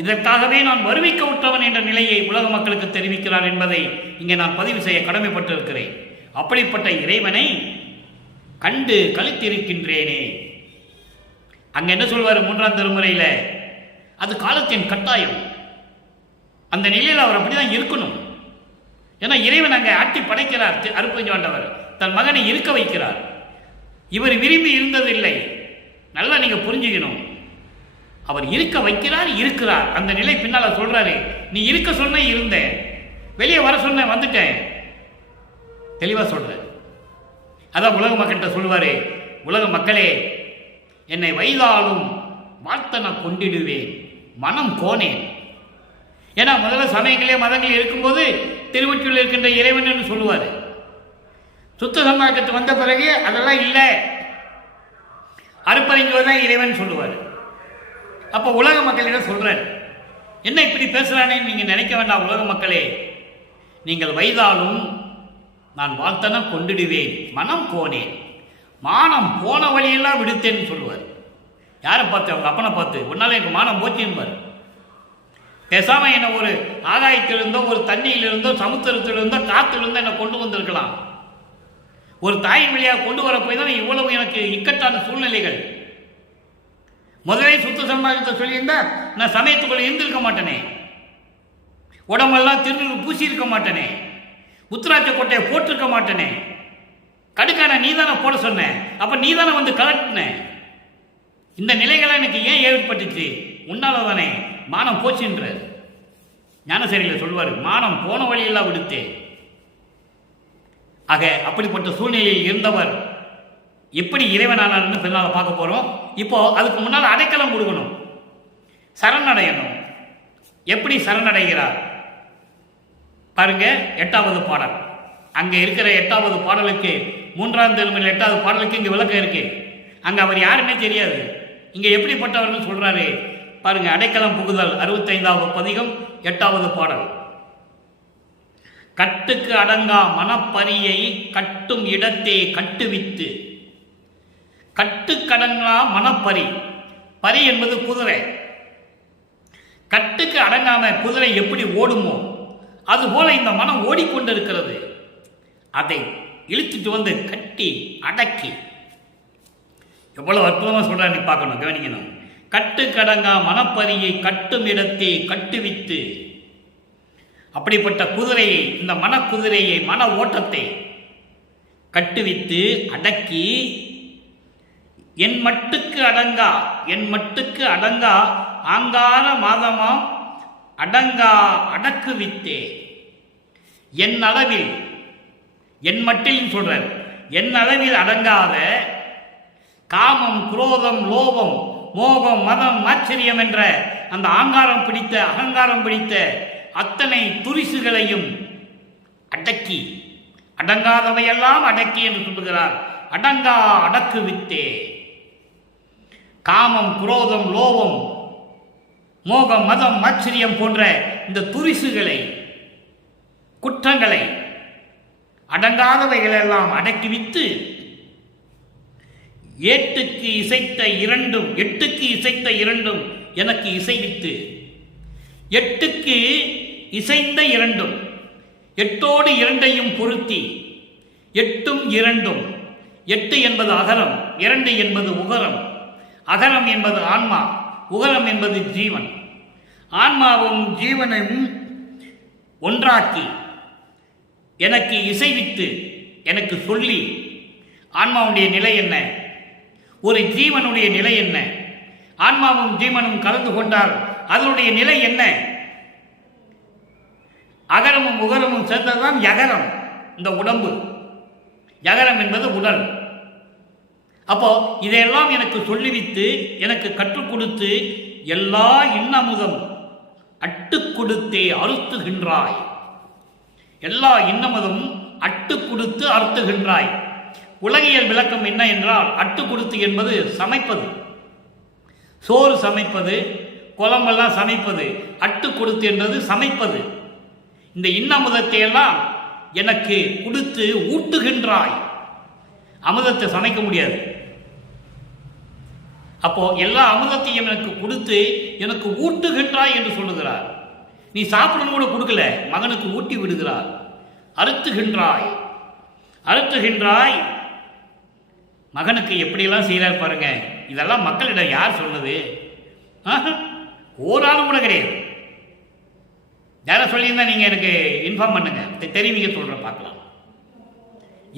இதற்காகவே நான் வருவிக்க விட்டவன் என்ற நிலையை உலக மக்களுக்கு தெரிவிக்கிறார் என்பதை இங்கே நான் பதிவு செய்ய கடமைப்பட்டிருக்கிறேன். அப்படிப்பட்ட இறைவனை கண்டு கழித்திருக்கின்றேனே. அங்க என்ன சொல்வார் 3ஆம் திருமுறையில்? அது காலத்தின் கட்டாயம். அந்த நிலையில் அவர் அப்படிதான் இருக்கணும். ஏன்னா இறைவன் அங்கே ஆட்டி படைக்கிறார். அருட்பெருஞ்சாண்டவர் தன் மகனை இருக்க வைக்கிறார். இவர் விரும்பி இருந்ததில்லை. நல்லா நீங்க புரிஞ்சுக்கணும். அவர் இருக்க வைக்கிறார், இருக்கிறார். அந்த நிலை பின்னால சொல்றாரு. நீ இருக்க சொன்ன இருந்தேன், வெளியே வர சொன்ன வந்துட்டேன். தெளிவா சொல்ற. அதான் உலக மக்கள்கிட்ட சொல்லுவாரு, உலக மக்களே, என்னை வைதாலும் வார்த்தனை கொண்டிடுவேன், மனம் கோனேன். ஏன்னா முதல்ல சமயங்களே மதங்களே இருக்கும்போது திருவொற்றியூரில் இருக்கின்ற இறைவன் என்று சொல்லுவார். சுத்த சன்மார்க்கத்துக்கு வந்த பிறகு அதெல்லாம் இல்லை, அருட்பெருஞ்சோதி தான் இறைவன் சொல்லுவார். அப்போ உலக மக்களிடம் சொல்றார், என்ன இப்படி பேசுறானே நீங்க நினைக்க வேண்டாம். உலக மக்களே, நீங்கள் வைதாலும் நான் வாழ்த்தன கொண்டிடுவேன், மனம் போனேன், மானம் போன வழியெல்லாம் விடுத்தேன்னு சொல்லுவார். யாரை பார்த்து? அவங்க அப்பனை பார்த்து. ஒன்னால எனக்கு மானம் போச்சுன்பார். பேசாம என்ன ஒரு ஆகாயத்திலிருந்தோ, ஒரு தண்ணியிலிருந்தோ, சமுத்திரத்திலிருந்தோ, காத்திலிருந்தோ என்னை கொண்டு வந்திருக்கலாம். ஒரு தாயின் வழியாக கொண்டு வர போய் தான் இவ்வளவு எனக்கு இக்கட்டான சூழ்நிலைகள். முதலே சுத்த சன்மார்க்கத்தை சொல்லியிருந்தா நான் சமயத்துக்குள்ள இருந்திருக்க மாட்டேனே, உடம்பெல்லாம் திருநூறு பூசி இருக்க மாட்டேனே, உத்திராட்ச கோட்டையை போட்டிருக்க மாட்டேனே. கடுக்கான நீ தானே போட சொன்ன, அப்ப நீ தானே வந்து கலட்டின. இந்த நிலைகள்லாம் எனக்கு ஏன் ஏற்பட்டுச்சு? உன்னால தானே மானம் போச்சுன்ற ஞானசேரியில் சொல்வார், மானம் போன வழியெல்லாம் விடுத்தேன். ஆக அப்படிப்பட்ட சூழ்நிலையில் இருந்தவர் எப்படி இறைவனானார்னு பின்னால் பார்க்க போறோம். இப்போ அதுக்கு முன்னால் அடைக்கலம் கொடுக்கணும், சரணடையணும். எப்படி சரணடைகிறார் பாருங்க. 8வது பாடல். அங்க இருக்கிற 8வது பாடலுக்கு 3ஆம் திருமுறையில் 8வது பாடலுக்கு இங்க விளக்கம் இருக்கு. அங்க அவர் யாருன்னே தெரியாது. இங்க எப்படிப்பட்டவர்னு சொல்றாரு பாருங்க. அடைக்கலம் புகுதல் 65வது பதிகம் 8வது பாடல். கட்டுக்கு அடங்கா மனப்பரியை கட்டும் இடத்தே கட்டுவித்து. கட்டுக்கடங்கா மனப்பரி, பரி என்பது குதிரை. கட்டுக்கு அடங்காம குதிரை எப்படி ஓடுமோ அதுபோல இந்த மனம் ஓடிக்கொண்டிருக்கிறது. அதை இழுத்துட்டு வந்து கட்டி அடக்கி. எவ்வளவு அற்புதமா சொல்ற நீ பார்க்கணும், கவனிக்கணும். கட்டுக்கடங்கா மனப்பரியை கட்டும் இடத்தை கட்டுவித்து. அப்படிப்பட்ட குதிரையை, இந்த மனக்குதிரையை, மன ஓட்டத்தை கட்டுவித்து அடக்கி என் மட்டுக்கு அடங்கா, என் மட்டுக்கு அடங்கா ஆங்கார மாதமாம் அடங்கா அடக்கு வித்தே. என் அளவில், என் மட்டில் சொல்றார், என் அளவில் அடங்காத காமம், குரோதம், லோபம், மோகம், மதம், ஆச்சரியம் என்ற அந்த ஆங்காரம் பிடித்த, அகங்காரம் பிடித்த அத்தனை துரிசுகளையும் அடக்கி, அடங்காதவையெல்லாம் அடக்கி என்று சொல்லுகிறார். அடங்கா அடக்கு வித்தே. காமம், குரோதம், லோபம், மோகம், மதம், ஆச்சரியம் போன்ற இந்த துரிசுகளை, குற்றங்களை, அடங்காதவைகளெல்லாம் அடக்கி வித்து ஏட்டுக்கு இசைத்த இரண்டும், எட்டுக்கு இசைத்த இரண்டும் எனக்கு இசைவித்து, எட்டுக்கு இசைந்த இரண்டும், எட்டோடு இரண்டையும் பொருத்தி, எட்டும் இரண்டும், எட்டு என்பது அகரம், இரண்டு என்பது உகரம். அகரம் என்பது ஆன்மா, உகரம் என்பது ஜீவன். ஆன்மாவும் ஜீவனையும் ஒன்றாக்கி எனக்கு இசைவித்து, எனக்கு சொல்லி, ஆன்மாவுடைய நிலை என்ன, ஒரு ஜீவனுடைய நிலை என்ன, ஆன்மாவும் ஜீவனும் கலந்து கொண்டால் அதனுடைய நிலை என்ன, அகரமும் உகரமும் சேர்ந்ததுதான் யகரம், இந்த உடம்பு. யகரம் என்பது உடல். அப்போ இதையெல்லாம் எனக்கு சொல்லிவித்து, எனக்கு கற்றுக் கொடுத்து, எல்லா இன்னமுதம் அட்டு கொடுத்தே அறுத்துகின்றாய். எல்லா இன்னமுதும் அட்டு கொடுத்து அறுத்துகின்றாய். உலகியல் விளக்கம் என்ன என்றால், அட்டு கொடுத்து என்பது சமைப்பது, சோறு சமைப்பது, குழம்பெல்லாம் சமைப்பது. அட்டு கொடுத்து என்பது சமைப்பது. இந்த இன்னமுதத்தை எல்லாம் எனக்கு கொடுத்து ஊட்டுகின்றாய். அமுதத்தை சமைக்க முடியாது. அப்போ எல்லா அமுதத்தையும் எனக்கு கொடுத்து எனக்கு ஊட்டுகின்றாய் என்று சொல்லுகிறார். நீ சாப்பிடணும் கூட கொடுக்கல, மகனுக்கு ஊட்டி விடுகிறார். அறுத்துகின்றாய், அறுத்துகின்றாய். மகனுக்கு எப்படியெல்லாம் செய்கிறார் பாருங்க. இதெல்லாம் மக்களிடம் யார் சொன்னது? ஒரு ஆளும் கூட கிடையாது. யாரை சொல்லியிருந்தா நீங்கள் எனக்கு இன்ஃபார்ம் பண்ணுங்க, தெரிவிக்க சொல்கிற பார்க்கலாம்.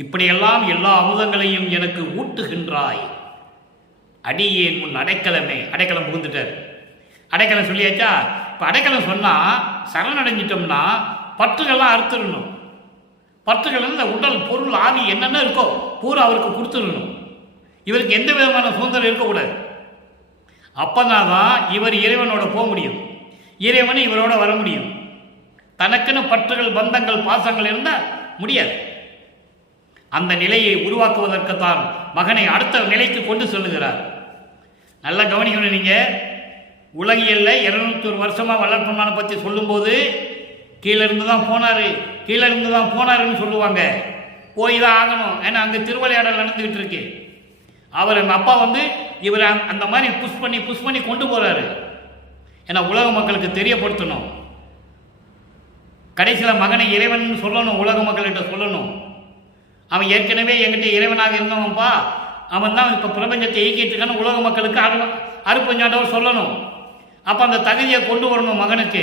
இப்படியெல்லாம் எல்லா அமுதங்களையும் எனக்கு ஊட்டுகின்றாய். அடியேன் முன் அடைக்கலமே. அடைக்கலம் புகுந்துட்டார். அடைக்கலம் சொல்லியாச்சா? இப்போ அடைக்கலம் சொன்னால் சரணடைஞ்சிட்டோம்னா பற்றுகள்லாம் அறுத்துடணும். பற்றுகள் இந்த உடல், பொருள், ஆவி என்னென்ன இருக்கோ பூரா அவருக்கு கொடுத்துடணும். இவருக்கு எந்த விதமான சுதந்திரம் இருக்கக்கூடாது. அப்போதான் தான் இவர் இறைவனோட போக முடியும், இறைவன் இவரோட வர முடியும். தனக்குன்னு பற்றுகள், பந்தங்கள், பாசங்கள் இருந்தால் முடியாது. அந்த நிலையை உருவாக்குவதற்குத்தான் மகனை அடுத்த நிலைக்கு கொண்டு செல்லுகிறார். நல்லா கவனிக்கணும். நீங்கள் உலகியல்ல 201 வருஷமாக வளர்ப்பமான பற்றி சொல்லும்போது கீழே இருந்து தான் போனார், கீழே இருந்து தான் போனாருன்னு சொல்லுவாங்க. போய் தான் ஆகணும். ஏன்னா அங்கே திருவிளையாடல் நடந்துக்கிட்டு இருக்கு. அவர் எங்கள் அப்பா இவர் அந்த மாதிரி புஷ் பண்ணி கொண்டு போகிறாரு. ஏன்னா உலக மக்களுக்கு தெரியப்படுத்தணும். கடைசியில் மகனை இறைவன் சொல்லணும், உலக மக்கள்கிட்ட சொல்லணும். அவன் ஏற்கனவே என்கிட்ட இறைவனாக இருந்தவன்ப்பா, அவன் தான் இப்போ பிரபஞ்சத்தை இயக்கிட்டு இருக்கான்னு உலக மக்களுக்கு அறுப்பஞ்சாண்டவர் சொல்லணும். அப்போ அந்த தகுதியை கொண்டு வரணும் மகனுக்கு.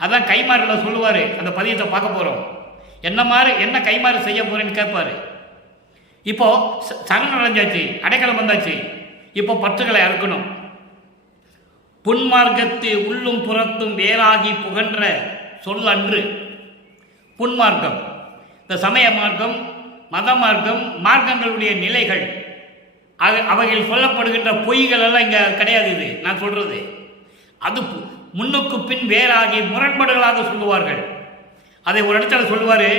அதான் கைமாறில் சொல்லுவார். அந்த பதியத்தை பார்க்க போகிறோம். என்ன கைமாறு செய்ய போகிறேன்னு கேட்பார். இப்போ சரணடைஞ்சாச்சு, அடைக்கலம் வந்தாச்சு. இப்போ பற்றுகளை அறுக்கணும். புன்மார்க்கத்து உள்ளும் புறத்தும் வேறாகி புகன்ற சொல் அன்று. புன்மார்க்கம், இந்த சமய மார்க்கம், மத மார்க்கம், மார்க்கங்களுடைய நிலைகள், அவைகள் சொல்லப்படுகின்ற பொய்கள் எல்லாம் இங்கே கிடையாது. இது நான் சொல்றது அது முன்னுக்கு பின் வேறாகி முரண்பாடுகளாக சொல்லுவார்கள். அதை ஒரு இடத்துல சொல்லுவார்.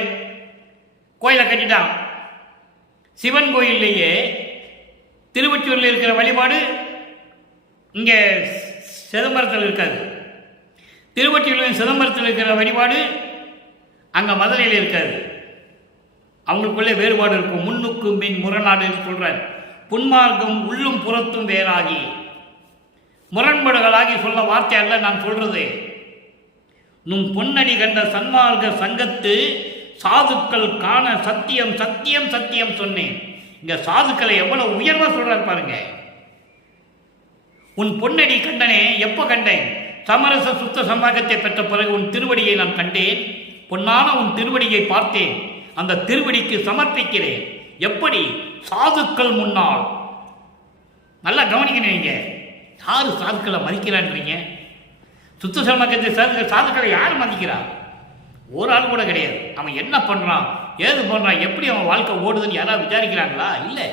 கோயிலை கட்டிட்டான். சிவன் கோயிலேயே திருவொற்றியூரில் இருக்கிற வழிபாடு இங்கே சிதம்பரத்தில் இருக்காது. திருவொற்றியூரில் சிதம்பரத்தில் இருக்கிற வழிபாடு அங்கே மதுரையில் இருக்காது. அவங்களுக்குள்ளே வேறுபாடு இருக்கும். முன்னுக்கும் பின் முரணாடு சொல்கிறார். புன்மார்க்கம் உள்ளும் புறத்தும் வேறாகி முரண்பாடுகளாகி சொல்ல வார்த்தை அல்ல நான் சொல்றது. நும் பொன்னடி கண்ட சன்மார்க்க சங்கத்து சாதுக்கள் காண சத்தியம் சத்தியம் சத்தியம் சொன்னேன். இங்க சாதுக்களை எவ்வளவு உயர்வா சொல்றாரு பாருங்க. உன் பொன்னடி கண்டனே. எப்போ கண்டேன்? சமரச சுத்த சம்பாகத்தை பெற்ற பிறகு உன் திருவடியை நான் கண்டேன். பொன்னான உன் திருவடியை பார்த்தேன். அந்த திருவடிக்கு சமர்ப்பிக்கிறேன். எப்படி? சாதுக்கள் முன்னால். நல்லா கவனிக்கணும். நீங்கள் யார் சாதுக்களை மதிக்கிறான்றீங்க? சுத்த சமக்கத்தை சாதுக்களை யார் மதிக்கிறா? ஒரு ஆள் கூட கிடையாது. அவன் என்ன பண்ணுறான், ஏது பண்ணுறான், எப்படி அவன் வாழ்க்கை ஓடுதுன்னு யாராவது விசாரிக்கிறாங்களா? இல்லை.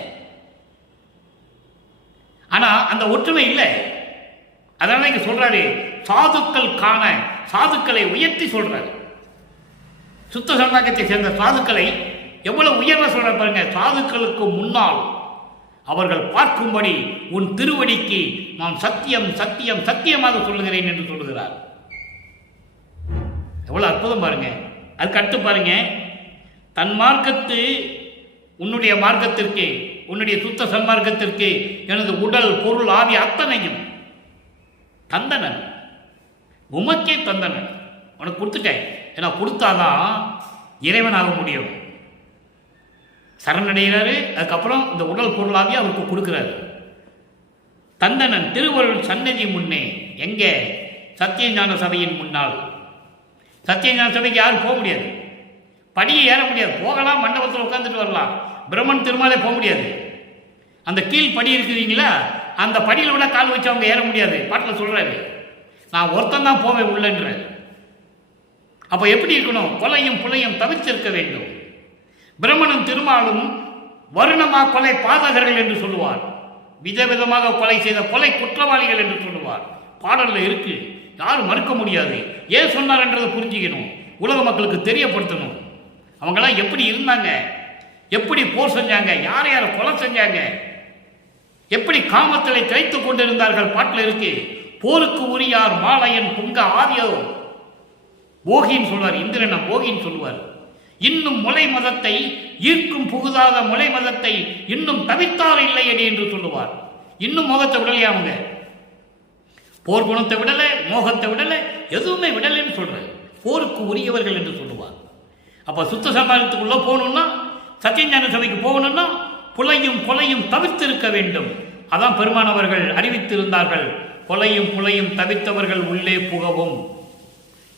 ஆனால் அந்த ஒற்றுமை இல்லை. அதனால இங்கே சொல்றாரு, சாதுக்கள் காண, சாதுக்களை உயர்த்தி சொல்றாரு. சுத்த சமாஜத்தை சேர்ந்த சாதுக்களை எவ்வளவு உயர்வ சொல்ற பாருங்க. சாதுக்களுக்கு முன்னால் அவர்கள் பார்க்கும்படி உன் திருவடிக்கு நான் சத்தியம் சத்தியம் சத்தியமாக சொல்லுகிறேன் என்று சொல்லுகிறார். எவ்வளவு அற்புதம் பாருங்க. அதுக்கு அடுத்து பாருங்க, தன் மார்க்கத்து உன்னுடைய மார்க்கத்திற்கு, உன்னுடைய சுத்த சன்மார்க்கத்திற்கு எனது உடல் பொருள் ஆவி அத்தனையும் தந்தனன், உமக்கே தந்தனன். உனக்கு கொடுத்துட்டேன். ஏன்னா கொடுத்தாதான் இறைவனாக முடியும். சரணடைகிறாரு. அதுக்கப்புறம் இந்த உடல் பொருளாகவே அவருக்கு கொடுக்கிறாரு. தந்தனன் திருவருள் சன்னதி முன்னே, எங்கே? சத்தியஞான சபையின் முன்னால். சத்தியஞான சபைக்கு யாரும் போக முடியாது, படியை ஏற முடியாது. போகலாம், மண்டபத்தில் உட்காந்துட்டு வரலாம், பிரம்மன் திருமாலே போக முடியாது. அந்த கீழ் படி இருக்குதுங்களா, அந்த படியில் விட கால் வச்சு அவங்க ஏற முடியாது. பாட்டில் சொல்றாரு, நான் ஒருத்தன் தான் போவேன் உள்ளன்ற. அப்போ எப்படி இருக்கணும்? கொலையும் புலையும் தவிர்த்திருக்க வேண்டும். பிரம்மனும் திருமாலும் வருணமா கொலை பாதகர்கள் என்று சொல்லுவார். விதவிதமாக கொலை செய்த கொலை குற்றவாளிகள் என்று சொல்லுவார். பாடல்ல இருக்கு, யாரும் மறுக்க முடியாது. ஏன் சொன்னார் என்றதை புரிஞ்சுக்கணும், உலக மக்களுக்கு தெரியப்படுத்தணும். அவங்களாம் எப்படி இருந்தாங்க, எப்படி போர் செஞ்சாங்க, யார் யாரை கொலை செஞ்சாங்க, எப்படி காமத்திலே திளைத்துக் கொண்டிருந்தார்கள். பாட்டில் இருக்கு. போருக்கு உரியார் மாலையன் பொங்க ஆதியோ போகின்னு சொல்வார். இந்திரன் போகின்னு சொல்லுவார். இன்னும் முளை மதத்தை ஈர்க்கும் புகுதாத முளை மதத்தை இன்னும் தவித்தார் இல்லையடி என்று சொல்லுவார். இன்னும் மோகத்தை விடலையே அவங்க. போர் குணத்தை விடல, மோகத்தை விடல, எதுவுமே விடலைன்னு சொல்றாரு. போருக்கு உரியவர்கள் என்று சொல்லுவார். அப்ப சுத்த சமாதானத்துக்குள்ள போகணும்னா, சத்தியஞான சபைக்கு போகணும்னா புலையும் கொலையும் தவிர்த்து இருக்க வேண்டும். அதான் பெருமானவர்கள் அறிவித்திருந்தார்கள், கொலையும் புலையும் தவிர்த்தவர்கள் உள்ளே புகவும்.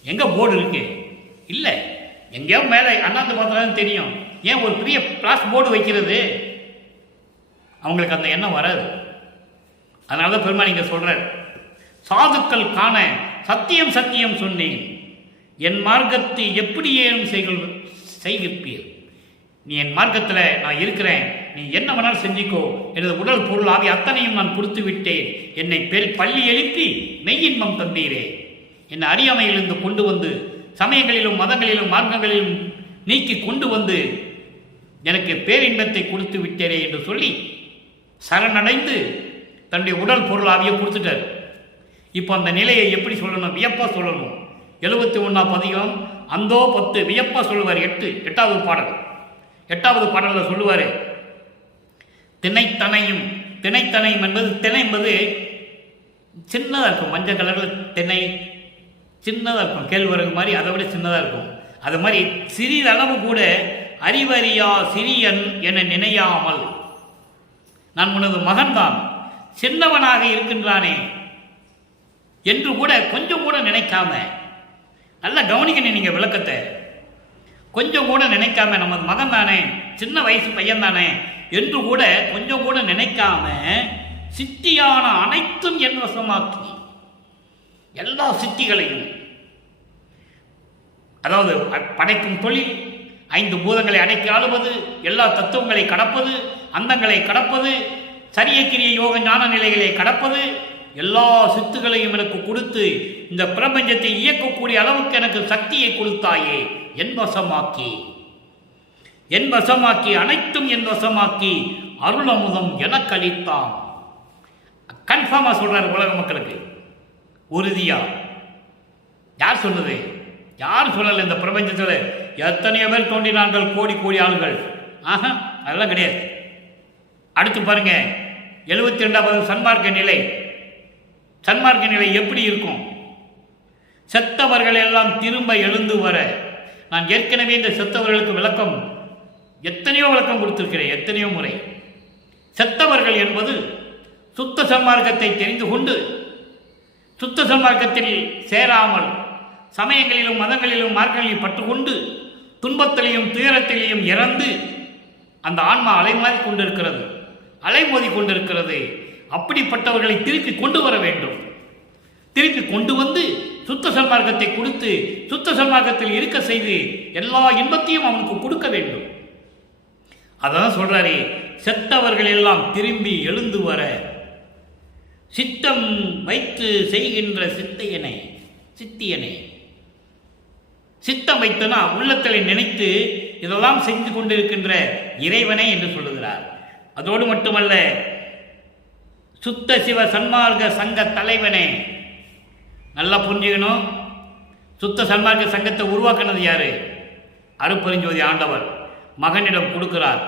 எங்க போர்டு இருக்கு? இல்லை. எங்கேயோ மேலே அண்ணாந்து பார்த்தாலும் தெரியும். ஏன் ஒரு பெரிய பிளாஸ் போர்டு வைக்கிறது? அவங்களுக்கு அந்த எண்ணம் வராது. அதனால தான் பெருமான் இங்க சொல்றார், சாதுக்கள் காண சத்தியம் சத்தியம் சொன்னேன், என் மார்க்கத்தை எப்படி ஏனும் செய்கிப்பீர். நீ என் மார்க்கத்தில் நான் இருக்கிறேன், நீ என்ன வேணாலும் செஞ்சிக்கோ, எனது உடல் பொருள் ஆவி அத்தனையும் நான் கொடுத்து விட்டேன். என்னை பள்ளி எழுப்பி மெய்யின்பம் தந்தீரே. என்னை அறியாமையிலிருந்து கொண்டு வந்து சமயங்களிலும் மதங்களிலும் மார்க்கங்களிலும் நீக்கி கொண்டு வந்து எனக்கு பேரின்பத்தை கொடுத்து விட்டேரே என்று சொல்லி சரணடைந்து தன்னுடைய உடல் பொருள் ஆவியை கொடுத்துட்டார். இப்போ அந்த நிலையை எப்படி சொல்லணும்? வியப்பா சொல்லணும். 71ஆம் பதிகம் அந்தோ 10 வியப்பா சொல்லுவார். 8வது பாடல், 8வது பாடலில் சொல்லுவார், திணைத்தனையும். திணைத்தனையும் என்பது, திணை என்பது சின்னதாக இருக்கும், மஞ்சள் கலரில் திணை சின்னதாக இருக்கும், கேழ்வரகு மாதிரி, அதை விட சின்னதாக இருக்கும். அது மாதிரி சிறிதளவு கூட அறிவறியா சிறியன் என நினையாமல், நான் உனது மகன்தான், சின்னவனாக இருக்கின்றானே என்று கூட கொஞ்சம் கூட நினைக்காம, நல்லா கவனிக்கணும் நீங்கள் விளக்கத்தை, கொஞ்சம் கூட நினைக்காம, நமது மகன் தானே, சின்ன வயசு பையன் தானே என்று கூட கொஞ்சம் கூட நினைக்காம சித்தியான அனைத்தும் என் வசமாக்கி, எல்லா சித்திகளையும், அதாவது படைக்கும் தொழில், 5 பூதங்களை அடக்கி ஆளுவது, எல்லா தத்துவங்களை கடப்பது, அந்தங்களை கடப்பது, சரியக்கிரிய யோக ஞான நிலைகளை கடப்பது, எல்லா சித்துகளையும் எனக்கு கொடுத்து இந்த பிரபஞ்சத்தை இயக்கக்கூடிய அளவுக்கு எனக்கு சக்தியை கொடுத்தாயே, என் வசமாக்கி, என் வசமாக்கி, அனைத்தும் என் வசமாக்கி அருள் அமுதம் எனக்கு அளித்தான். கன்ஃபார்மா சொல்றாரு உலக மக்களுக்கு, உறுதியா. யார் சொன்னது? யார் சொல்லல? இந்த பிரபஞ்சத்தில் எத்தனையோ பேர் தோன்றினார்கள், கோடி கோடி ஆளுகள். அதெல்லாம் கிடையாது. அடுத்து பாருங்க, 72வது சன்மார்க்க நிலை. சன்மார்க்க நிலை எப்படி இருக்கும்? செத்தவர்கள் எல்லாம் திரும்ப எழுந்து வர. நான் ஏற்கனவே இந்த செத்தவர்களுக்கு விளக்கம், எத்தனையோ விளக்கம் கொடுத்திருக்கிறேன், எத்தனையோ முறை. செத்தவர்கள் என்பது சுத்த சன்மார்க்கத்தை தெரிந்து கொண்டு சுத்த சன்மார்க்கத்தில் சேராமல் சமயங்களிலும் மதங்களிலும் மார்க்கங்களிலும் பற்றுக்கொண்டு துன்பத்திலையும் துயரத்திலையும் இறந்து அந்த ஆன்மா அலைமாதி கொண்டிருக்கிறது, அலைமோதி கொண்டிருக்கிறது. அப்படிப்பட்டவர்களை திருப்பி கொண்டு வர வேண்டும். திருப்பி கொண்டு வந்து சுத்த சன்மார்க்கத்தை கொடுத்து சுத்த சன்மார்க்கத்தில் இருக்க செய்து எல்லா இன்பத்தையும் அவனுக்கு கொடுக்க வேண்டும். அதான் சொல்றாரு, செத்தவர்கள் எல்லாம் திரும்பி எழுந்து வர சித்தம் வைத்து செய்கின்ற சித்தியனை சித்தம் வைத்தனா உள்ளத்தில் நினைத்து இதெல்லாம் செய்து கொண்டிருக்கின்ற இறைவனை என்று சொல்லுகிறார். அதோடு மட்டுமல்ல, சுத்த சிவ சன்மார்க்க சங்க தலைவனே. நல்லா புரிஞ்சுக்கணும், சுத்த சன்மார்க்க சங்கத்தை உருவாக்குனது யாரு? அருட்பெருஞ்சோதி ஆண்டவர் மகனிடம் கொடுக்கிறார்.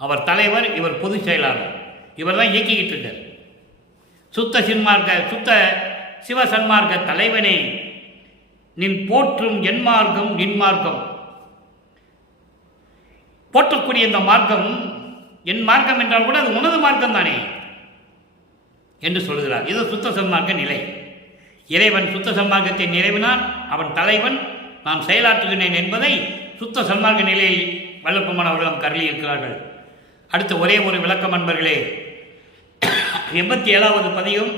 அவர் தலைவர், இவர் பொதுச் செயலாளர், இவர் தான் இயக்கிக்கிட்டு இருக்கார். சுத்த சிவ சன்மார்க்க தலைவனே, நின் போற்றும் என் மார்க்கம் நின் மார்க்கம். போற்றக்கூடிய இந்த மார்க்கம் என் மார்க்கம் என்றால் கூட அது உனது மார்க்கம் தானே என்று சொல்கிறார். இது சுத்த சன்மார்க்க நிலை. இறைவன் சுத்த சன்மார்க்கத்தை நிறைவினான், அவன் தலைவன், நான் செயலாற்றுகிறேன் என்பதை சுத்த சன்மார்க்க நிலையில் வல்லப்பமானவர்கள் கருளி இருக்கிறார்கள். அடுத்த ஒரே ஒரு விளக்கம் அன்பர்களே, 87வது பதிகம்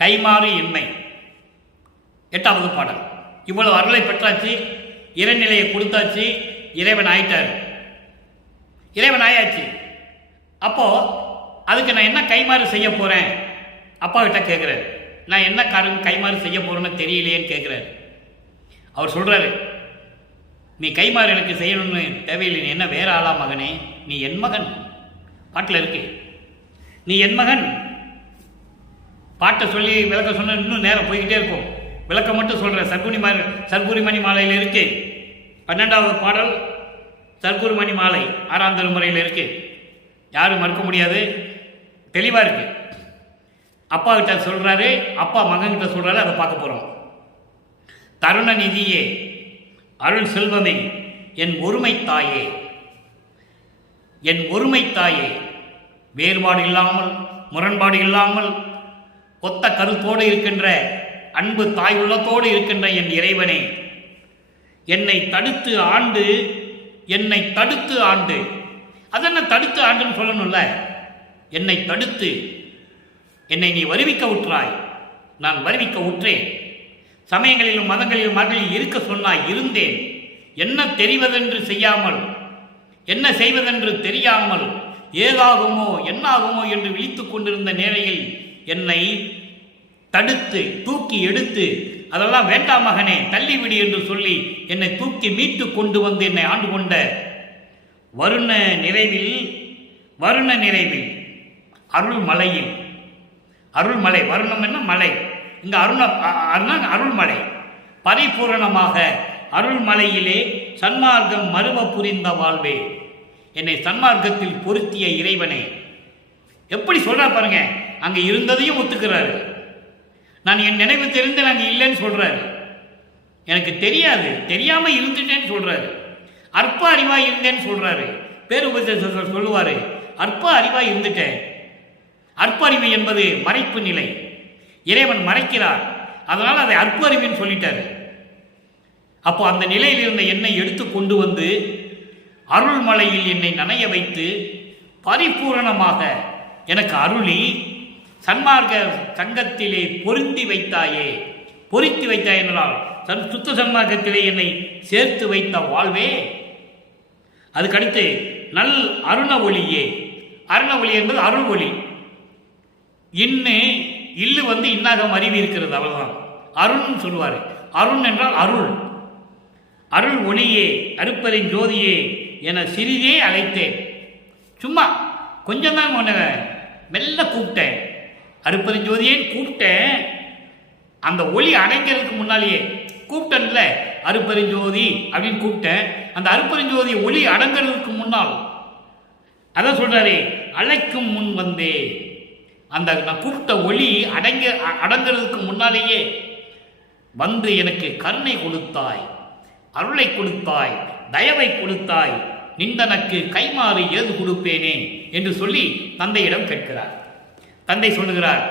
கைமாறு இன்மை, 8வது பாடல். இவ்வளவு அருளை பெற்றாச்சு, இறைநிலையை கொடுத்தாச்சு, இறைவன் ஆயிட்டார், இறைவன் ஆயாச்சு. அப்போ அதுக்கு நான் என்ன கைமாறு செய்ய போறேன்? அப்பா கிட்ட கேட்குறாரு, நான் என்ன கைமாறு செய்ய போறேன்னு தெரியலையேன்னு கேட்குறாரு. அவர் சொல்றாரு, நீ கைமாறு எனக்கு செய்யணும்னு தேவையில்லை, நீ என்ன வேற ஆளா மகனே? நீ என் மகன். பாட்டில் இருக்கு, நீ என் மகன். பாட்டை சொல்லி விளக்க சொன்ன இன்னும் நேரம் போய்கிட்டே இருக்கும். விளக்க மட்டும் சொல்கிறேன். சர்க்குரிமணி மாலையில் இருக்கு. 12வது பாடல் சர்க்குரிமணி மாலை 6ஆம் திருமுறையில் இருக்கு. யாரும் மறுக்க முடியாது, தெளிவாக இருக்கு. அப்பா கிட்ட சொல்றாரு, அப்பா மகன் கிட்ட சொல்றாரு. அதை பார்க்க போறோம். தருண நிதியே, அருள் செல்வமே, என் ஒருமை தாயே, என் ஒருமை தாயே, வேறுபாடு இல்லாமல் முரண்பாடு இல்லாமல் ஒத்த கருத்தோடு இருக்கின்ற அன்பு தாய் உள்ளத்தோடு இருக்கின்ற என் இறைவனே, என்னை தடுத்து ஆண்டு, அதென்ன தடுத்து ஆண்டுன்னு சொல்லணும்ல. என்னை தடுத்து, என்னை நீ வருவிக்க உற்றாய், நான் வருவிக்க உற்றேன். சமயங்களிலும் மதங்களிலும் மகளில் இருக்க சொன்னாய், இருந்தேன். என்ன தெரிவதென்று செய்யாமல், என்ன செய்வதென்று தெரியாமல், ஏதாகுமோ என்னாகுமோ என்று விழித்துக் கொண்டிருந்த நேரையில் என்னை தடுத்து தூக்கி எடுத்து, அதெல்லாம் வேண்டாம் மகனே, தள்ளிவிடு என்று சொல்லி என்னை தூக்கி மீட்டு கொண்டு வந்து என்னை ஆண்டு கொண்ட வருண நிறைவில் அருள்மலையில், அருள்மலை, வருணம் என்ன மலை, இங்க அருள்மலை பரிபூரணமாக அருள்மலையிலே சன்மார்க்கம் மறுவ புரிந்த வாழ்வே, என்னை சன்மார்க்கத்தில் பொருத்திய இறைவனே. எப்படி சொல்றா பாருங்க, அங்க இருந்ததையும் ஒத்துக்கிறாரு. நான் என் நினைவு தெரிந்து நாங்க இல்லைன்னு சொல்றாரு. எனக்கு தெரியாது, தெரியாம இருந்துட்டேன்னு சொல்றாரு. அற்ப அறிவா இருந்தேன்னு சொல்றாரு. பேருபதேசத்தில் சொல்லுவாரு, அற்ப அறிவா இருந்துட்டேன். அற்ப அறிவு என்பது மறைப்பு நிலை. இறைவன் மறைக்கிறார், அதனால் அதை அற்ப அறிவுன்னு சொல்லிட்டாரு. அப்போ அந்த நிலையில் இருந்த என்னை எடுத்து கொண்டு வந்து அருள்மலையில் என்னை நனைய வைத்து பரிபூரணமாக எனக்கு அருளி சன்மார்க்க சங்கத்திலே பொருத்தி வைத்தாயே. பொருத்தி வைத்தாய் என்றால் சுத்த சன்மார்க்கத்திலே என்னை சேர்த்து வைத்த வாழ்வே. அதுக்கடுத்து நல் அருண ஒளியே. அருண ஒளி என்பது அருள் ஒளி. இல்லு வந்து இன்னாகம் அறிவி இருக்கிறது, அவ்வளவுதான். அருள்னு சொல்லுவாரு. அருண் என்றால் அருள். அருள் ஒளியே, அருட்பெருஞ் ஜோதியே என சிறிதே அழைத்தேன். சும்மா கொஞ்சம் தான் மெல்ல கூப்பிட்டேன். அருட்பெருஞ் ஜோதியேன்னு கூப்பிட்டேன். அந்த ஒளி அடைக்கிறதுக்கு முன்னாலேயே கூப்பிட்டேன்ல, அருட்பெருஞ் ஜோதி அப்படின்னு கூப்பிட்டேன். அந்த அருட்பெருஞ் ஜோதி ஒளி அடங்கிறதுக்கு முன்னால் அதான் சொல்றாரு, அழைக்கும் முன் வந்தே. அந்த நான் கூப்பிட்ட ஒளி அடங்கிறதுக்கு முன்னாலேயே வந்து எனக்கு கருணை கொடுத்தாய், அருளை கொடுத்தாய், தயவை கொடுத்தாய், நின்றனக்கு கைமாறு ஏது கொடுப்பேனே என்று சொல்லி தந்தையிடம் கேட்கிறார். தந்தை சொல்லுகிறார்,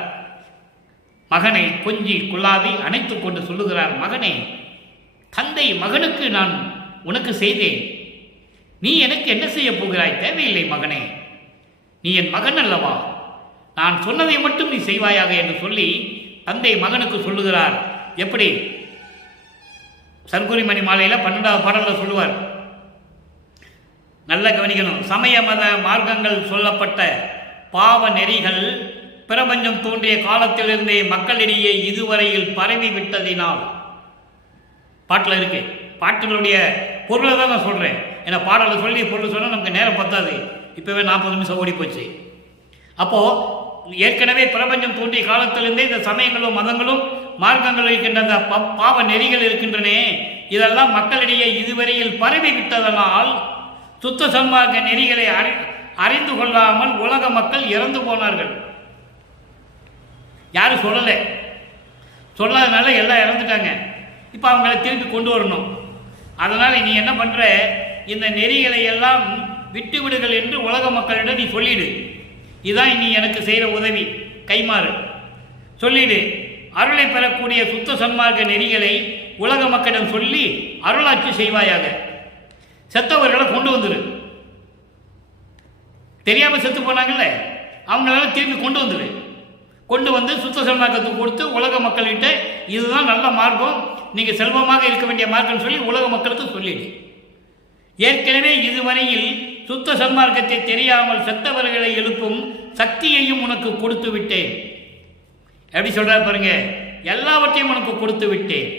மகனை கொஞ்சி குழாவி அணைத்துக் கொண்டு சொல்லுகிறார், மகனே, தந்தை மகனுக்கு நான் உனக்கு செய்தேன், நீ எனக்கு என்ன செய்ய போகிறாய்? தேவையில்லை மகனே, நீ என் மகன் அல்லவா? நான் சொன்னதை மட்டும் நீ செய்வாயாக என்று சொல்லி தந்தை மகனுக்கு சொல்லுகிறார். எப்படி? சர்க்குரிமணி மாலையில் 12வது பாடலில் சொல்லுவார். நல்ல கவனிக்கணும். சமய மத மார்க்கங்கள் சொல்லப்பட்ட பாவ நெறிகள் பிரபஞ்சம் தோன்றிய காலத்திலிருந்தே மக்களிடையே இதுவரையில் பரவி விட்டதினால். பாட்டில் இருக்கு. பாட்டுகளுடைய பொருளை தான் நான் சொல்கிறேன். ஏன்னா பாடலை சொல்லி பொருள் சொன்னால் நமக்கு நேரம் பத்தாது. இப்போவே 40 நிமிஷம் ஓடி போச்சு. அப்போது ஏற்கனவே பிரபஞ்சம் தோன்றிய காலத்திலிருந்தே இந்த சமயங்களும் மதங்களும் மார்க்கங்கள் இருக்கின்ற அந்த பாவ நெறிகள் இருக்கின்றனே, இதெல்லாம் மக்களிடையே இதுவரையில் பரவி விட்டதனால் சுத்த சன்மார்க்க நெறிகளை அறிந்து கொள்ளாமல் உலக மக்கள் இறந்து போனார்கள். யாரும் சொல்லலை. சொல்லாதனால எல்லாம் இறந்துட்டாங்க. இப்போ அவங்களை திருப்பி கொண்டு வரணும். அதனால் நீ என்ன பண்ணுற, இந்த நெறிகளை எல்லாம் விட்டு விடுகள் என்று உலக மக்களிடம் நீ சொல்லிடு. இதுதான் நீ எனக்கு செய்கிற உதவி, கைமாறு. சொல்லிடு. அருளை பெறக்கூடிய சுத்த சன்மார்க்க நெறிகளை உலக மக்களிடம் சொல்லி அருளாட்சி செய்வாயாக. செத்தவர்களை கொண்டு வந்துடு. தெரியாமல் செத்து போனாங்கல்ல, அவங்களால திரும்பி கொண்டு வந்துடு. கொண்டு வந்து சுத்த சன்மார்க்கத்துக்கு கொடுத்து உலக மக்கள்கிட்ட இதுதான் நல்ல மார்க்கம், நீங்கள் செல்வமாக இருக்க வேண்டிய மார்க்கம் சொல்லி உலக மக்களுக்கு சொல்லிடு. ஏற்கனவே இதுவரையில் சுத்த சன்மார்க்கத்தை தெரியாமல் செத்தவர்களை எழுப்பும் சக்தியையும் உனக்கு கொடுத்து விட்டேன். எப்படி சொல்றார் பாருங்க, எல்லாவற்றையும் உனக்கு கொடுத்து விட்டேன்.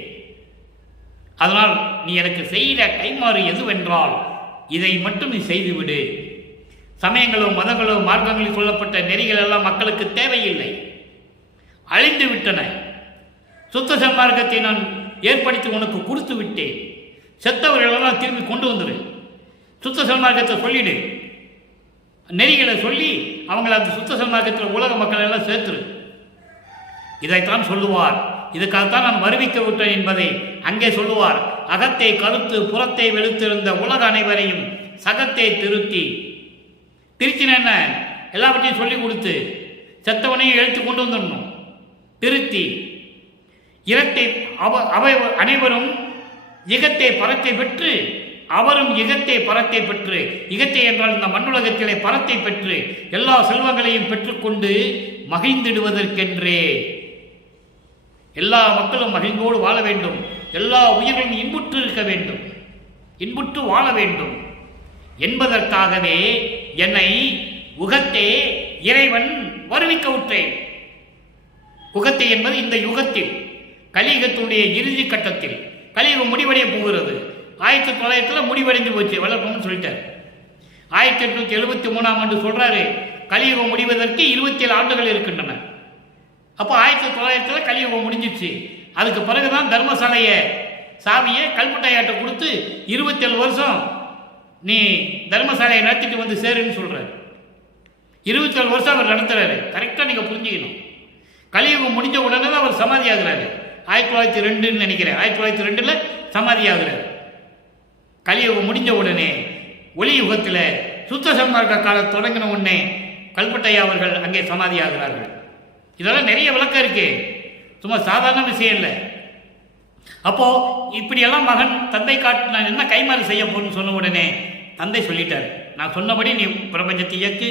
அதனால் நீ எனக்கு செய்கிற கைமாறு எதுவென்றால் இதை மட்டும் நீ செய்துவிடு. சமயங்களோ மதங்களோ மார்க்கங்களில் சொல்லப்பட்ட நெறிகள் எல்லாம் மக்களுக்கு தேவையில்லை, அழிந்து விட்டன. சுத்த சன்மார்க்கத்தை நான் ஏற்படுத்தி உனக்கு கொடுத்து விட்டேன். செத்தவர்களெல்லாம் திரும்பி கொண்டு வந்துடு. சுத்த சன்மார்க்கத்தை சொல்லிடு. நெறிகளை சொல்லி அவங்களை அந்த சுத்த சன்மார்க்கத்தில் உலக மக்கள் எல்லாம் சேர்த்துரு. இதைத்தான் சொல்லுவார். இதுக்காகத்தான் நான் வருவிக்க விட்டேன் என்பதை அங்கே சொல்லுவார். அகத்தை கருத்து புறத்தை வெளுத்திருந்த உலக அனைவரையும் சகத்தை திருத்தின என்ன, எல்லாவற்றையும் சொல்லி கொடுத்து செத்தவனையும் எழுத்து கொண்டு வந்துடணும். திருத்தி இரத்தை அவை அனைவரும் இகத்தை பரத்தை பெற்று அவரும் இகத்தை பரத்தை பெற்று, இகத்தை என்றால் இந்த மண்ணுலகத்திலே பரத்தை பெற்று எல்லா செல்வங்களையும் பெற்றுக்கொண்டு மகிழ்ந்திடுவதற்கென்றே. எல்லா மக்களும் மகிழ்ந்தோடு வாழ வேண்டும். எல்லா உயிர்களும் இன்புற்று இருக்க வேண்டும், இன்புற்று வாழ வேண்டும் என்பதற்காகவே என்னை உகத்தே இறைவன் வருவிக்க விட்டேன். உகத்தை என்பது இந்த யுகத்தில், கலியுகத்துடைய இறுதி கட்டத்தில். கலியுகம் முடிவடைய போகிறது. 1900 முடிவடைந்து போச்சு, வளர்ப்போம்னு சொல்லிட்டார். 1873ஆம் ஆண்டு சொல்றாரு கலியுகம் முடிவதற்கு 27 ஆண்டுகள் இருக்கின்றன. அப்போ 1900 கலியுகம் முடிஞ்சிச்சு. அதுக்கு பிறகுதான் தர்மசாலைய சாவியை கல்பட்டையாட்ட கொடுத்து 27 வருஷம் நீ தர்மசாலையை நடத்திட்டு வந்து சேருன்னு சொல்றாரு. 27 வருஷம் அவர் நடத்துறாரு. கரெக்டாக நீங்க புரிஞ்சுக்கணும். கலியுகம் முடிஞ்ச உடனே தான் அவர் சமாதி ஆகிறாரு. 1902 நினைக்கிறேன். 1902 சமாதி ஆகிறார். கலியுகம் முடிஞ்ச உடனே ஒளி யுகத்தில் சுத்த சன்மார்க்க காலம் தொடங்கின உடனே கல்பட்டையா அவர்கள் அங்கே சமாதி ஆகிறார்கள். இதெல்லாம் நிறைய விளக்கம் இருக்கு, சும்மா சாதாரண விஷயம் இல்லை. அப்போ இப்படியெல்லாம் மகன் தந்தை காட்டு நான் என்ன கைமாறு செய்ய போறேன்னு சொன்ன உடனே தந்தை சொல்லிட்டார், நான் சொன்னபடி நீ பிரபஞ்சத்தை இயக்கு,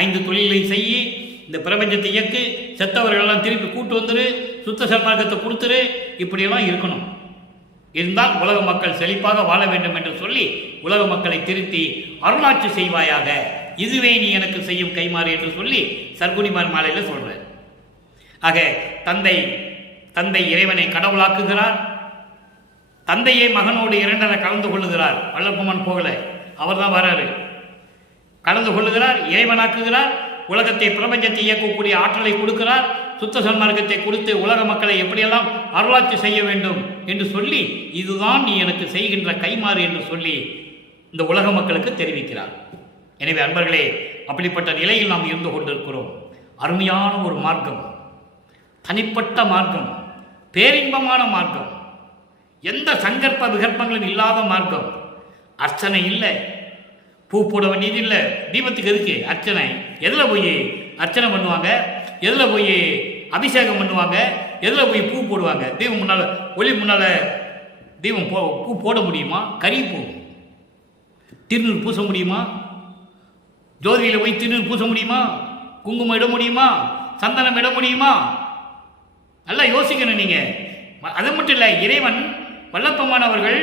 5 தொழிலை செய்யி, இந்த பிரபஞ்சத்தை இயக்கு, செத்தவர்களெல்லாம் திருப்பி கூட்டு வந்துரு, சுத்த சன்மார்க்கத்தை கொடுத்துரு, இப்படியெல்லாம் இருக்கணும். இருந்தால் உலக மக்கள் செழிப்பாக வாழ வேண்டும் என்று சொல்லி உலக மக்களை திருத்தி அருளாட்சி செய்வாயாக, இதுவே நீ எனக்கு செய்யும் கைமாறு என்று சொல்லி சர்க்குரிமணி மாலையில் சொல்றார். ஆக தந்தை இறைவனை கடவுளாக்குகிறார். தந்தையை மகனோடு இரண்டரை கலந்து கொள்ளுகிறார். வல்லப்பமன் போகல, அவர் தான் வராரு. கலந்து கொள்ளுகிறார், இறைவனாக்குகிறார், உலகத்தை பிரபஞ்சத்தை இயக்கக்கூடிய ஆற்றலை கொடுக்கிறார், சுத்த சன்மார்க்கத்தை கொடுத்து உலக மக்களை எப்படியெல்லாம் அருளாட்சி செய்ய வேண்டும் என்று சொல்லி இதுதான் நீ எனக்கு செய்கின்ற கைமாறு என்று சொல்லி இந்த உலக மக்களுக்கு தெரிவிக்கிறார். எனவே அன்பர்களே, அப்படிப்பட்ட நிலையில் நாம் இருந்து கொண்டிருக்கிறோம். அருமையான ஒரு மார்க்கம், தனிப்பட்ட மார்க்கம், பேரின்பமான மார்க்கம், எந்த சங்கற்ப விகற்பங்களும் இல்லாத மார்க்கம். அர்ச்சனை இல்லை, பூ போட வேண்டியது இல்லை, தீபத்துக்கு இருக்கு அர்ச்சனை. எதில் போய் அர்ச்சனை பண்ணுவாங்க, எதில் போய் அபிஷேகம் பண்ணுவாங்க, எதில் போய் பூ போடுவாங்க? தீபம் முன்னால், ஒளி முன்னால் தீபம் பூ போட முடியுமா? கறி பூ திருநீர் பூச முடியுமா? ஜோதியில் போய் திருநீர் பூச முடியுமா? குங்குமம் இட முடியுமா? சந்தனம் இட முடியுமா? நல்லா யோசிக்கணும் நீங்க. அது மட்டும் இல்லை, இறைவன் வல்லப்பெருமான் அவர்கள்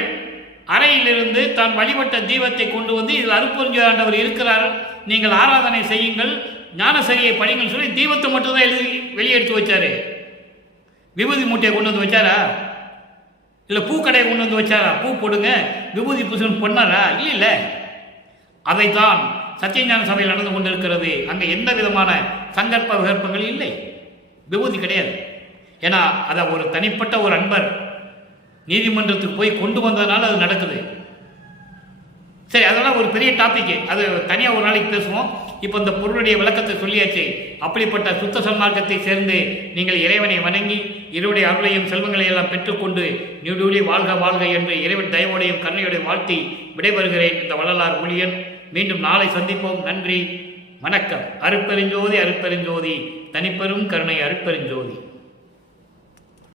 அறையிலிருந்து தான் வழிபட்ட தீபத்தை கொண்டு வந்து இதில் அருட்பெருஞ்சோதி ஆண்டவர் இருக்கிறார், நீங்கள் ஆராதனை செய்யுங்கள், ஞானசரியை படிங்கள் சொல்லி தீபத்தை மட்டும்தான் எழுதி வெளியே எடுத்து வச்சாரு. விபூதி மூட்டையை கொண்டு வந்து வச்சாரா? இல்லை பூக்கடையை கொண்டு வந்து வச்சாரா? பூ போடுங்க விபூதி பூசன் பொண்ணாரா? இல்லை. அதைத்தான் சத்தியஞான சபையில் நடந்து கொண்டிருக்கிறது. அங்கே எந்த விதமான சங்கற்ப விகற்பங்கள் இல்லை, விபூதி கிடையாது. ஏன்னா அதை ஒரு தனிப்பட்ட ஒரு அன்பர் நீதிமன்றத்துக்கு போய் கொண்டு வந்ததுனால அது நடக்குது. சரி, அதெல்லாம் ஒரு பெரிய டாபிக், அது தனியாக ஒரு நாளைக்கு பேசுவோம். இப்போ இந்த பொருளுடைய விளக்கத்தை சொல்லியாச்சு. அப்படிப்பட்ட சுத்த சன்மார்க்கத்தை சேர்ந்து நீங்கள் இறைவனை வணங்கி இறைவனுடைய அருளையும் செல்வங்களையும் எல்லாம் பெற்றுக்கொண்டு நீடூழி வாழ்க வாழ்க என்று இறைவன் தயவோடையும் கருணையோடையும் வாழ்த்தி விடைபெறுகிறேன். இந்த வள்ளலார் ஊழியன். மீண்டும் நாளை சந்திப்போம். நன்றி, வணக்கம். அருட்பெருஞ்சோதி அருட்பெருஞ்சோதி, தனிப்பெரும் கருணை அருட்பெருஞ்சோதி.